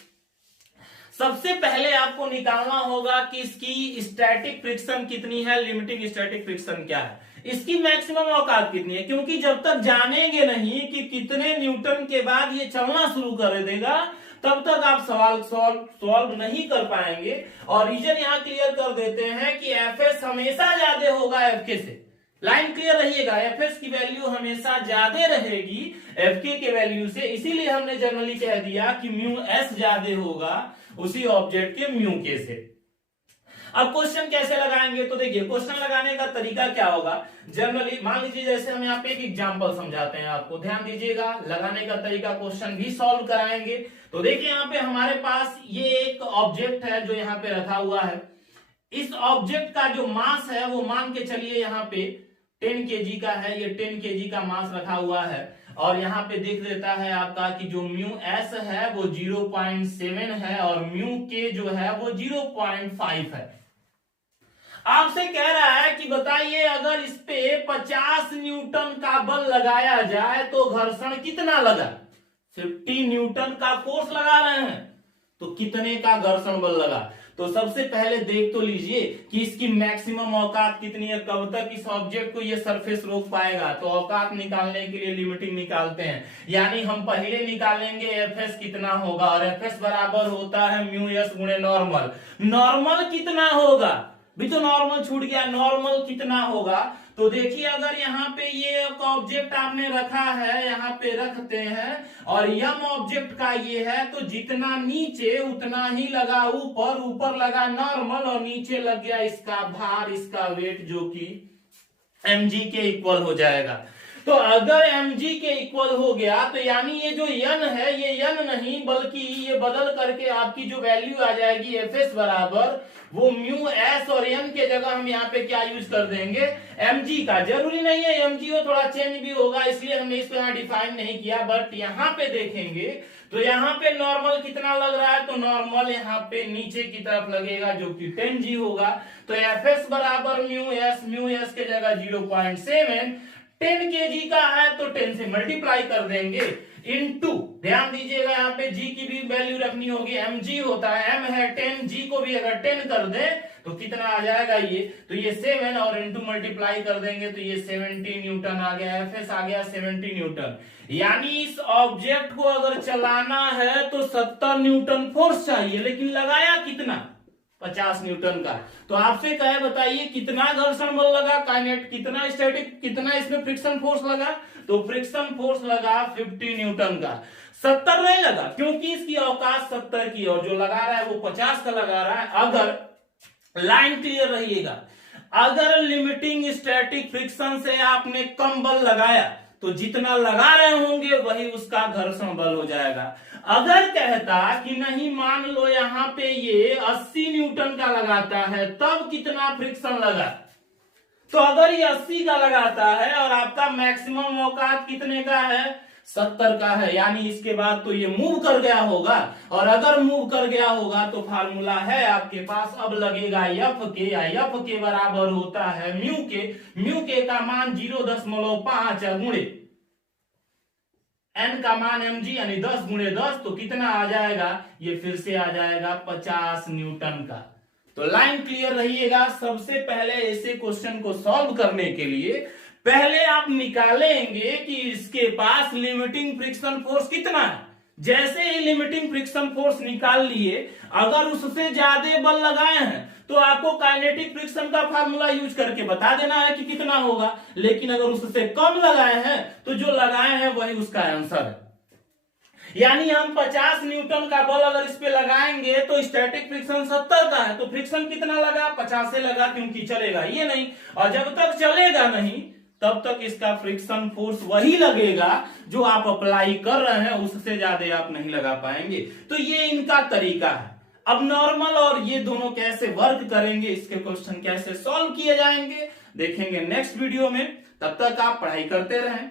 सबसे पहले आपको निकालना होगा कि इसकी स्टैटिक फ्रिक्शन कितनी है, लिमिटिंग स्टैटिक फ्रिक्शन क्या है, इसकी मैक्सिमम औकात कितनी है, क्योंकि जब तक जानेंगे नहीं कि कितने न्यूटन के बाद ये चलना शुरू कर देगा तब तक आप सवाल सॉल्व नहीं कर पाएंगे। और रीजन यहां क्लियर कर देते हैं कि एफ एस हमेशा ज्यादा होगा एफ के से, लाइन क्लियर रहिएगा, एफ एस की वैल्यू हमेशा ज्यादा रहेगी एफ के वैल्यू से, इसीलिए हमने जनरली कह दिया कि म्यू एस ज्यादा होगा उसी ऑब्जेक्ट के म्यू के से। अब क्वेश्चन कैसे लगाएंगे, तो देखिए क्वेश्चन लगाने का तरीका क्या होगा, जनरली मान लीजिए जैसे हम यहाँ पे एक एग्जांपल समझाते हैं आपको, ध्यान दीजिएगा, लगाने का तरीका क्वेश्चन भी सॉल्व कराएंगे। तो देखिए यहाँ पे हमारे पास ये एक ऑब्जेक्ट है जो यहाँ पे रखा हुआ है, इस ऑब्जेक्ट का जो मास है वो मान के चलिए यहाँ पे 10 kg का है, ये 10 kg का मास रखा हुआ है और यहाँ पे देख देता है आपका कि जो म्यू एस है वो 0.7 है और म्यू के जो है वो 0.5 है। आपसे कह रहा है कि बताइए अगर इस पे 50 न्यूटन का बल लगाया जाए तो घर्षण कितना लगा, 50 न्यूटन का फोर्स लगा रहे हैं तो कितने का घर्षण बल लगा। तो सबसे पहले देख तो लीजिए कि इसकी मैक्सिमम औकात कितनी है, कब तक इस ऑब्जेक्ट को ये सरफेस रोक पाएगा। तो औकात निकालने के लिए लिमिटिंग निकालते हैं, यानी हम पहले निकालेंगे एफ एस कितना होगा और एफ एस बराबर होता है म्यू एस गुणे नॉर्मल। नॉर्मल कितना होगा, भी तो नॉर्मल छूट गया, नॉर्मल कितना होगा, तो देखिए अगर यहाँ पे ये ऑब्जेक्ट आपने रखा है, यहाँ पे रखते हैं और यम ऑब्जेक्ट का ये है, तो जितना नीचे उतना ही लगा ऊपर, ऊपर लगा नॉर्मल और नीचे लग गया इसका भार, इसका वेट जो कि mg के इक्वल हो जाएगा। तो अगर mg के इक्वल हो गया तो यानी ये जो n है ये n नहीं बल्कि ये बदल करके आपकी जो वैल्यू आ जाएगी एफ एस बराबर वो म्यू एस और n के जगह हम यहाँ पे क्या यूज कर देंगे mg का। जरूरी नहीं है mg हो, थोड़ा चेंज भी होगा इसलिए हमने इसको यहाँ डिफाइन नहीं किया, बट यहाँ पे देखेंगे तो यहाँ पे नॉर्मल कितना लग रहा है, तो नॉर्मल यहाँ पे नीचे की तरफ लगेगा जो कि 10g होगा। तो एफ एस बराबर म्यू एस के जगह 0.7, 10 kg का है तो 10 से मल्टीप्लाई कर देंगे इनटू, ध्यान दीजिएगा यहाँ पे g की भी वैल्यू रखनी होगी, mg होता है, m है 10, g को भी अगर 10 कर दे तो कितना आ जाएगा ये, तो ये 7 और इनटू मल्टीप्लाई कर देंगे तो ये 70 न्यूटन आ गया, एफएस आ गया 70 न्यूटन। यानी इस ऑब्जेक्ट को अगर चलाना है तो 70 न्यूटन फोर्स चाहिए, लेकिन लगाया कितना, 50 न्यूटन का। तो आपसे कहे बताइए कितना घर्षण बल लगा, काइनेट कितना, स्टैटिक कितना, इसमें फ्रिक्शन फोर्स लगा, तो फ्रिक्शन फोर्स लगा 50 न्यूटन का। 70 नहीं लगा क्योंकि इसकी अवकाश 70 की, और जो लगा रहा है वो 50 का लगा रहा है। अगर लाइन क्लियर रहिएगा, अगर लिमिटिंग स्टैटिक फ्रिक्शन से आपने कम बल लगाया तो जितना लगा रहे होंगे वही उसका घर्षण बल हो जाएगा। अगर कहता कि नहीं, मान लो यहां पे ये 80 न्यूटन का लगाता है तब कितना फ्रिक्शन लगा, तो अगर ये 80 का लगाता है और आपका मैक्सिमम औकात कितने का है, 70 का है, यानी इसके बाद तो ये मूव कर गया होगा। और अगर मूव कर गया होगा तो फार्मूला है आपके पास, अब लगेगा एफ के, एफ के बराबर होता है म्यू के का मान 0.5 गुणे एन का मान mg यानी 10 गुणे 10, तो कितना आ जाएगा, ये फिर से आ जाएगा 50 न्यूटन का। तो लाइन क्लियर रहिएगा। सबसे पहले ऐसे क्वेश्चन को सॉल्व करने के लिए पहले आप निकालेंगे कि इसके पास लिमिटिंग फ्रिक्शन फोर्स कितना है। जैसे ही लिमिटिंग फ्रिक्शन फोर्स निकाल लिए, अगर उससे ज्यादा बल लगाए हैं तो आपको काइनेटिक फ्रिक्शन का फार्मूला यूज करके बता देना है कि कितना होगा, लेकिन अगर उससे कम लगाए हैं तो जो लगाए हैं वही उसका आंसर है। यानी हम 50 न्यूटन का बल अगर इस पे लगाएंगे तो स्टैटिक फ्रिक्शन 70 का है, तो फ्रिक्शन कितना लगा, 50 से लगा, क्योंकि चलेगा ये नहीं, और जब तक चलेगा नहीं तब तक इसका फ्रिक्शन फोर्स वही लगेगा जो आप अप्लाई कर रहे हैं, उससे ज्यादा आप नहीं लगा पाएंगे। तो ये इनका तरीका है। अब नॉर्मल और ये दोनों कैसे वर्क करेंगे, इसके क्वेश्चन कैसे सॉल्व किए जाएंगे, देखेंगे नेक्स्ट वीडियो में। तब तक आप पढ़ाई करते रहें।